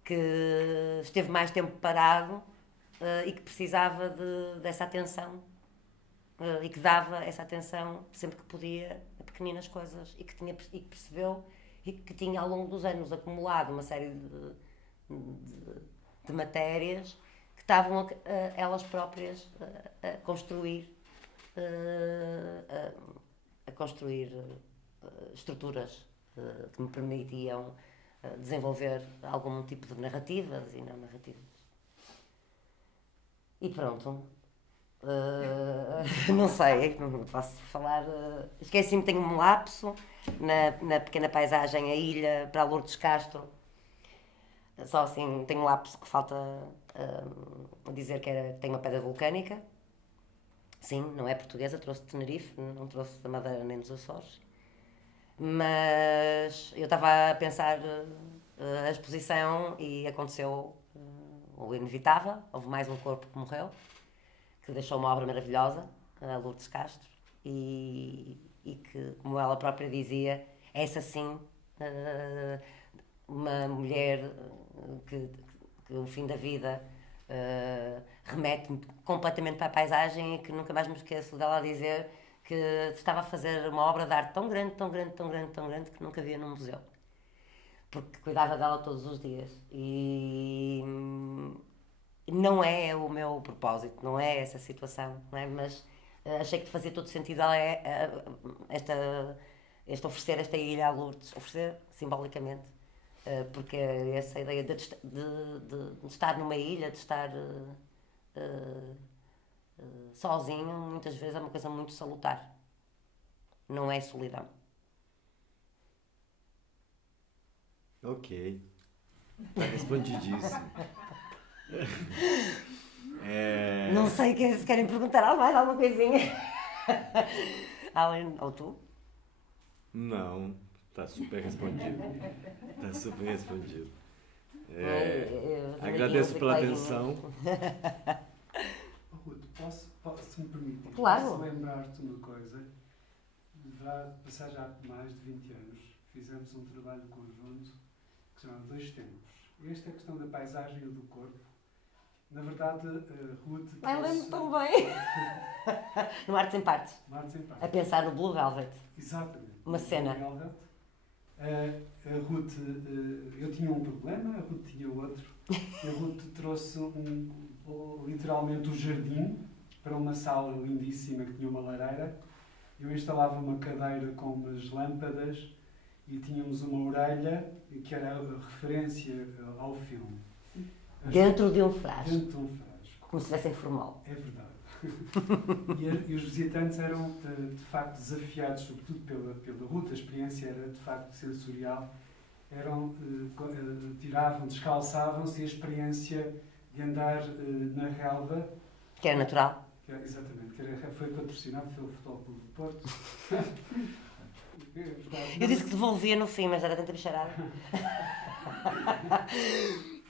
que esteve mais tempo parado e que precisava dessa atenção e que dava essa atenção sempre que podia a pequeninas coisas e que percebeu e que tinha ao longo dos anos acumulado uma série de matérias que estavam elas próprias a construir estruturas que me permitiam desenvolver algum tipo de narrativas e não narrativas. E pronto. Não sei, não posso falar. Esqueci-me, tenho um lapso na pequena paisagem, a ilha para Lourdes Castro. Só assim, tenho um lapso que falta dizer que tem uma pedra vulcânica. Sim, não é portuguesa, trouxe de Tenerife, não trouxe da Madeira nem dos Açores. Mas eu estava a pensar a exposição e aconteceu o inevitável. Houve mais um corpo que morreu, que deixou uma obra maravilhosa, a Lourdes Castro, e que, como ela própria dizia, essa sim, uma mulher que o fim da vida remete-me completamente para a paisagem e que nunca mais me esqueço dela dizer que estava a fazer uma obra de arte tão grande, tão grande, tão grande, tão grande que nunca via num museu. Porque cuidava dela todos os dias. E não é o meu propósito, não é essa situação, não é? Mas achei que fazia todo sentido este oferecer esta ilha a Lourdes, oferecer simbolicamente, porque essa ideia de estar numa ilha, de estar sozinho, muitas vezes é uma coisa muito salutar, não é solidão. Ok. Está respondidíssimo. Não sei se querem perguntar mais alguma coisinha. Alan, ou tu? Não, está super respondido. Está super respondido. Agradeço pela atenção. Ruth, se me permitir, claro. posso lembrar-te uma coisa? Vai passar já mais de 20 anos, fizemos um trabalho conjunto que se chama Dois Tempos. Esta é a questão da paisagem e do corpo. Na verdade, Ruth... Eu lembro tão bem. No Artes em Partes. No Artes em Partes. A pensar no Blue Velvet. Exatamente. Uma cena. Blue Velvet. A Ruth, eu tinha um problema, a Ruth tinha outro. A Ruth trouxe literalmente o jardim para uma sala lindíssima que tinha uma lareira. Eu instalava uma cadeira com umas lâmpadas e tínhamos uma orelha que era a referência ao filme. Dentro de um frasco. Dentro de um frasco. Como se estivessem formal. É verdade. E os visitantes eram de facto desafiados, sobretudo pela Ruth, a experiência era de facto sensorial. Descalçavam-se e a experiência de andar na relva. Que era natural. Exatamente, foi patrocinado pelo Futebol Clube do Porto. Eu disse que devolvia no fim, mas era tanta bicharada.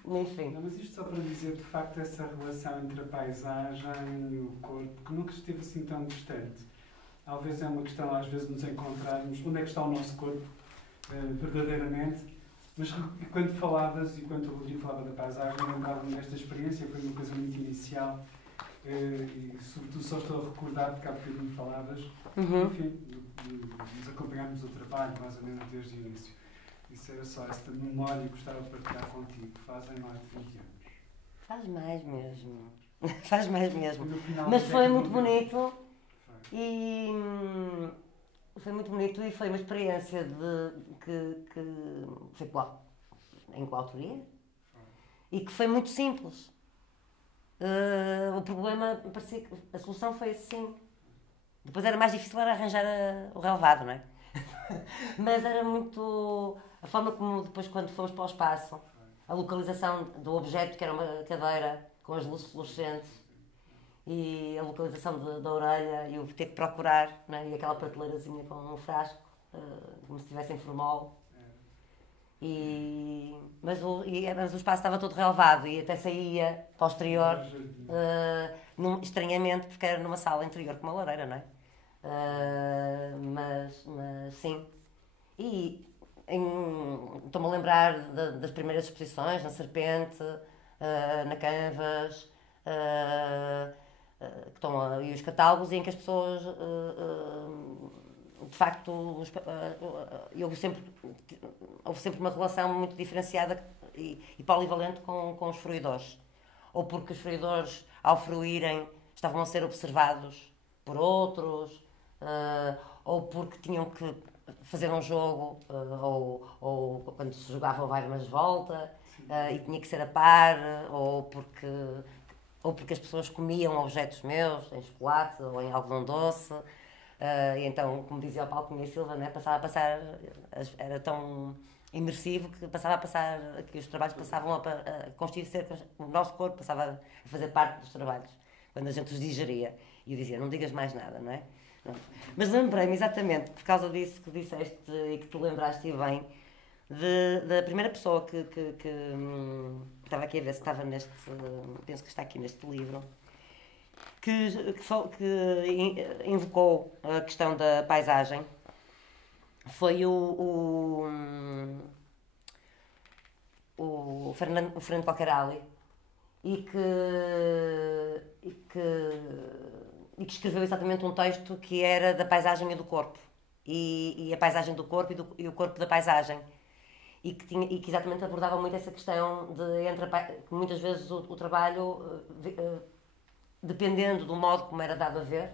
Enfim. Não, mas isto só para dizer, de facto, essa relação entre a paisagem e o corpo, que nunca esteve assim tão distante. Talvez é uma questão, às vezes, nos encontrarmos onde é que está o nosso corpo, verdadeiramente. Mas quando falavas, e quando o Rodrigo falava da paisagem, eu lembrava-me desta experiência, foi uma coisa muito inicial. E sobretudo só estou a recordar, porque há bocadinho falavas, enfim, nos acompanharmos o trabalho, mais ou menos desde o início. Isso era só esta memória que gostava de partilhar contigo, que fazem mais de 20 anos. Faz mais mesmo. Faz mais mesmo. Mas foi muito bonito. E foi muito bonito e foi uma experiência que foi em coautoria e que foi muito simples. O problema, parecia que a solução foi assim. Depois era mais difícil arranjar o relevado, não é? Mas era muito... A forma como depois, quando fomos para o espaço, a localização do objeto, que era uma cadeira com as luzes fluorescentes, e a localização da orelha, e eu ter que procurar, não é? E aquela prateleirazinha com um frasco, como se estivesse em formol. Mas o espaço estava todo relevado e até saía para o exterior, estranhamente, porque era numa sala interior com uma lareira, não é? Mas sim. E estou-me a lembrar das primeiras exposições, na Serpente, na Canvas, e os catálogos em que as pessoas, de facto, houve sempre uma relação muito diferenciada e polivalente com os fruidores. Ou porque os fruidores, ao fruírem, estavam a ser observados por outros, ou porque tinham que fazer um jogo, ou quando se jogava o vai mas volta, e tinha que ser a par, ou porque as pessoas comiam objetos meus, em chocolate ou em algodão doce. E então, como dizia o Paulo Cunha Silva, né, era tão imersivo que que os trabalhos passavam a constituir o nosso corpo passava a fazer parte dos trabalhos, quando a gente os digeria. E eu dizia, não digas mais nada, não é? Não. Mas lembrei-me exatamente, por causa disso que disseste e que tu lembraste bem, da primeira pessoa que estava aqui a ver se estava neste, penso que está aqui neste livro, que invocou a questão da paisagem, foi o Fernando Qualquerali, e que escreveu exatamente um texto que era da paisagem e do corpo, e a paisagem do corpo e o corpo da paisagem, e que exatamente abordava muito essa questão que muitas vezes o trabalho, dependendo do modo como era dado a ver,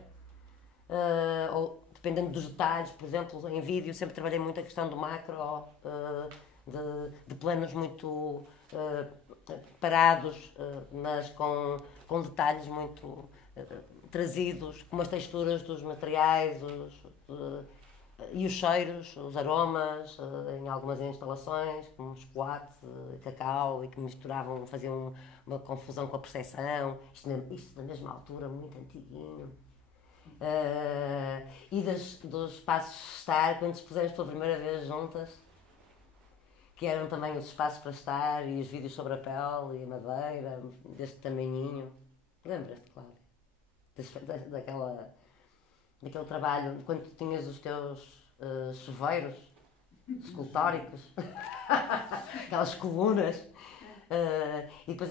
ou dependendo dos detalhes, por exemplo, em vídeo sempre trabalhei muito a questão do macro, de planos muito parados, mas com detalhes muito trazidos, como as texturas dos materiais, e os cheiros, os aromas, em algumas instalações, como chocolate, cacau, e que misturavam, faziam uma confusão com a percepção. Isto na mesma altura, muito antiguinho. E dos espaços de estar, quando nos pusemos pela primeira vez juntas, que eram também os espaços para estar, e os vídeos sobre a pele e a madeira, deste tamanhinho. Lembras-te, Cláudia? Daquele trabalho, quando tu tinhas os teus chuveiros escultóricos, aquelas colunas, e depois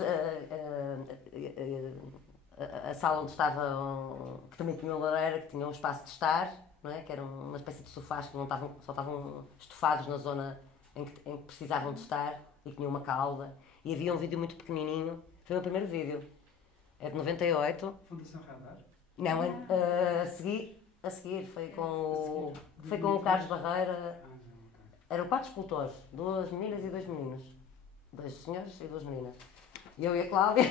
a sala onde estava, que também tinha uma lareira, que tinha um espaço de estar, não é? Que era uma espécie de sofás que não estavam, só estavam estofados na zona em que precisavam de estar, e que tinha uma cauda. E havia um vídeo muito pequenininho, foi o meu primeiro vídeo, é de 98. Fundação Radar? Não, a seguir foi com o Carlos Barreira. Eram 4 escultores, 2 meninas e 2 meninos. 2 senhores e 2 meninas. E eu e a Cláudia.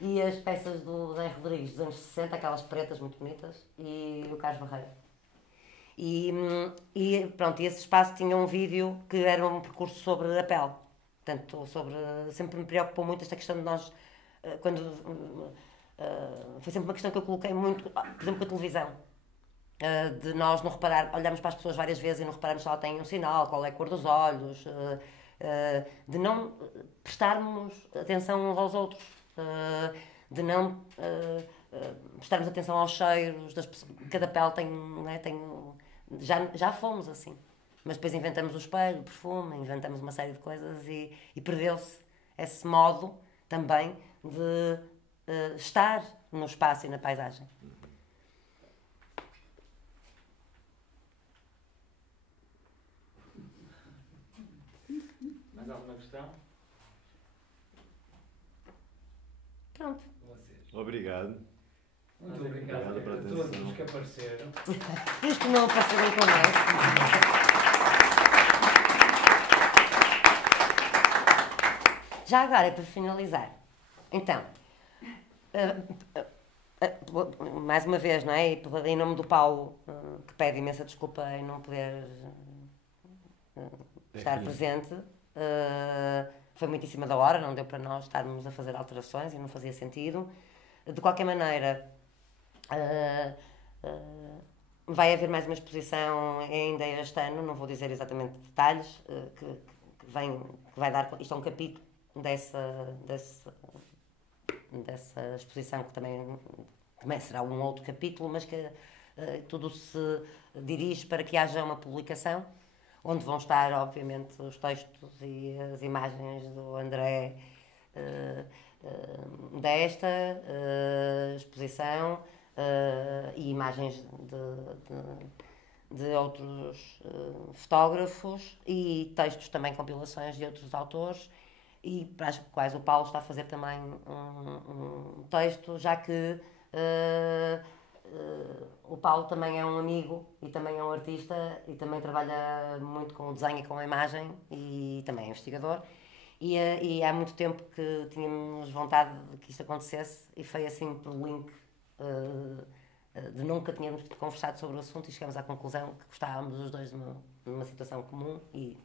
E as peças do Zé Rodrigues dos anos 60, aquelas pretas muito bonitas, e o Carlos Barreira. E pronto, e esse espaço tinha um vídeo que era um percurso sobre a pele. Portanto, sempre me preocupou muito esta questão de nós, foi sempre uma questão que eu coloquei muito, por exemplo, com a televisão. De nós não reparar, olharmos para as pessoas várias vezes e não repararmos se ela tem um sinal, qual é a cor dos olhos, de não prestarmos atenção uns aos outros, de não prestarmos atenção aos cheiros, cada pele tem, não é, já fomos assim, mas depois inventamos o espelho, o perfume, inventamos uma série de coisas e perdeu-se esse modo também de estar no espaço e na paisagem. Mais alguma questão? Pronto. Obrigado. Muito obrigado Obrigado pela a todos atenção. os que apareceram. Os que não apareceram connosco. Já agora, para finalizar, então, mais uma vez, não é? Em nome do Paulo, que pede imensa desculpa em não poder estar presente, foi muito em cima da hora, não deu para nós estarmos a fazer alterações e não fazia sentido. De qualquer maneira, vai haver mais uma exposição ainda este ano, não vou dizer exatamente detalhes, que vai dar, isto é um capítulo dessa exposição, que também será um outro capítulo, mas que tudo se dirige para que haja uma publicação, onde vão estar, obviamente, os textos e as imagens do André desta exposição, e imagens de outros fotógrafos, e textos também, compilações de outros autores, e para as quais o Paulo está a fazer também um texto, já que o Paulo também é um amigo e também é um artista e também trabalha muito com o desenho e com a imagem, e também é investigador, e há muito tempo que tínhamos vontade de que isto acontecesse, e foi assim por link de nunca tínhamos conversado sobre o assunto, e chegamos à conclusão que gostávamos os dois de uma situação comum, e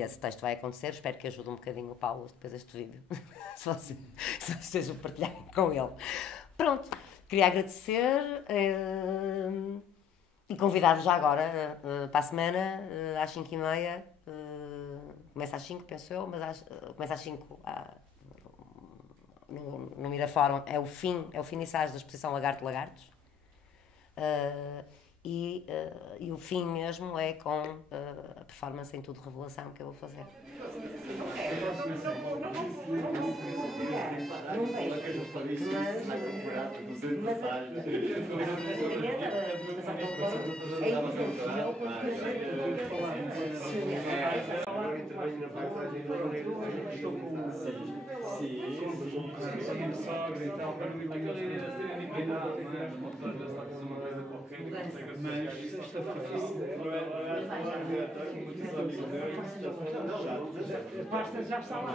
esse texto vai acontecer. Espero que ajude um bocadinho o Paulo depois deste vídeo, se vocês o partilharem com ele. Pronto, queria agradecer e convidar-vos já agora para a semana, às 5h30, começa às 5, penso eu, mas começa às 5 no Mirafórum, é o finissage da exposição Lagarto Lagartos, e o fim mesmo é com a performance em tudo revelação que eu vou fazer. A pasta já está lá.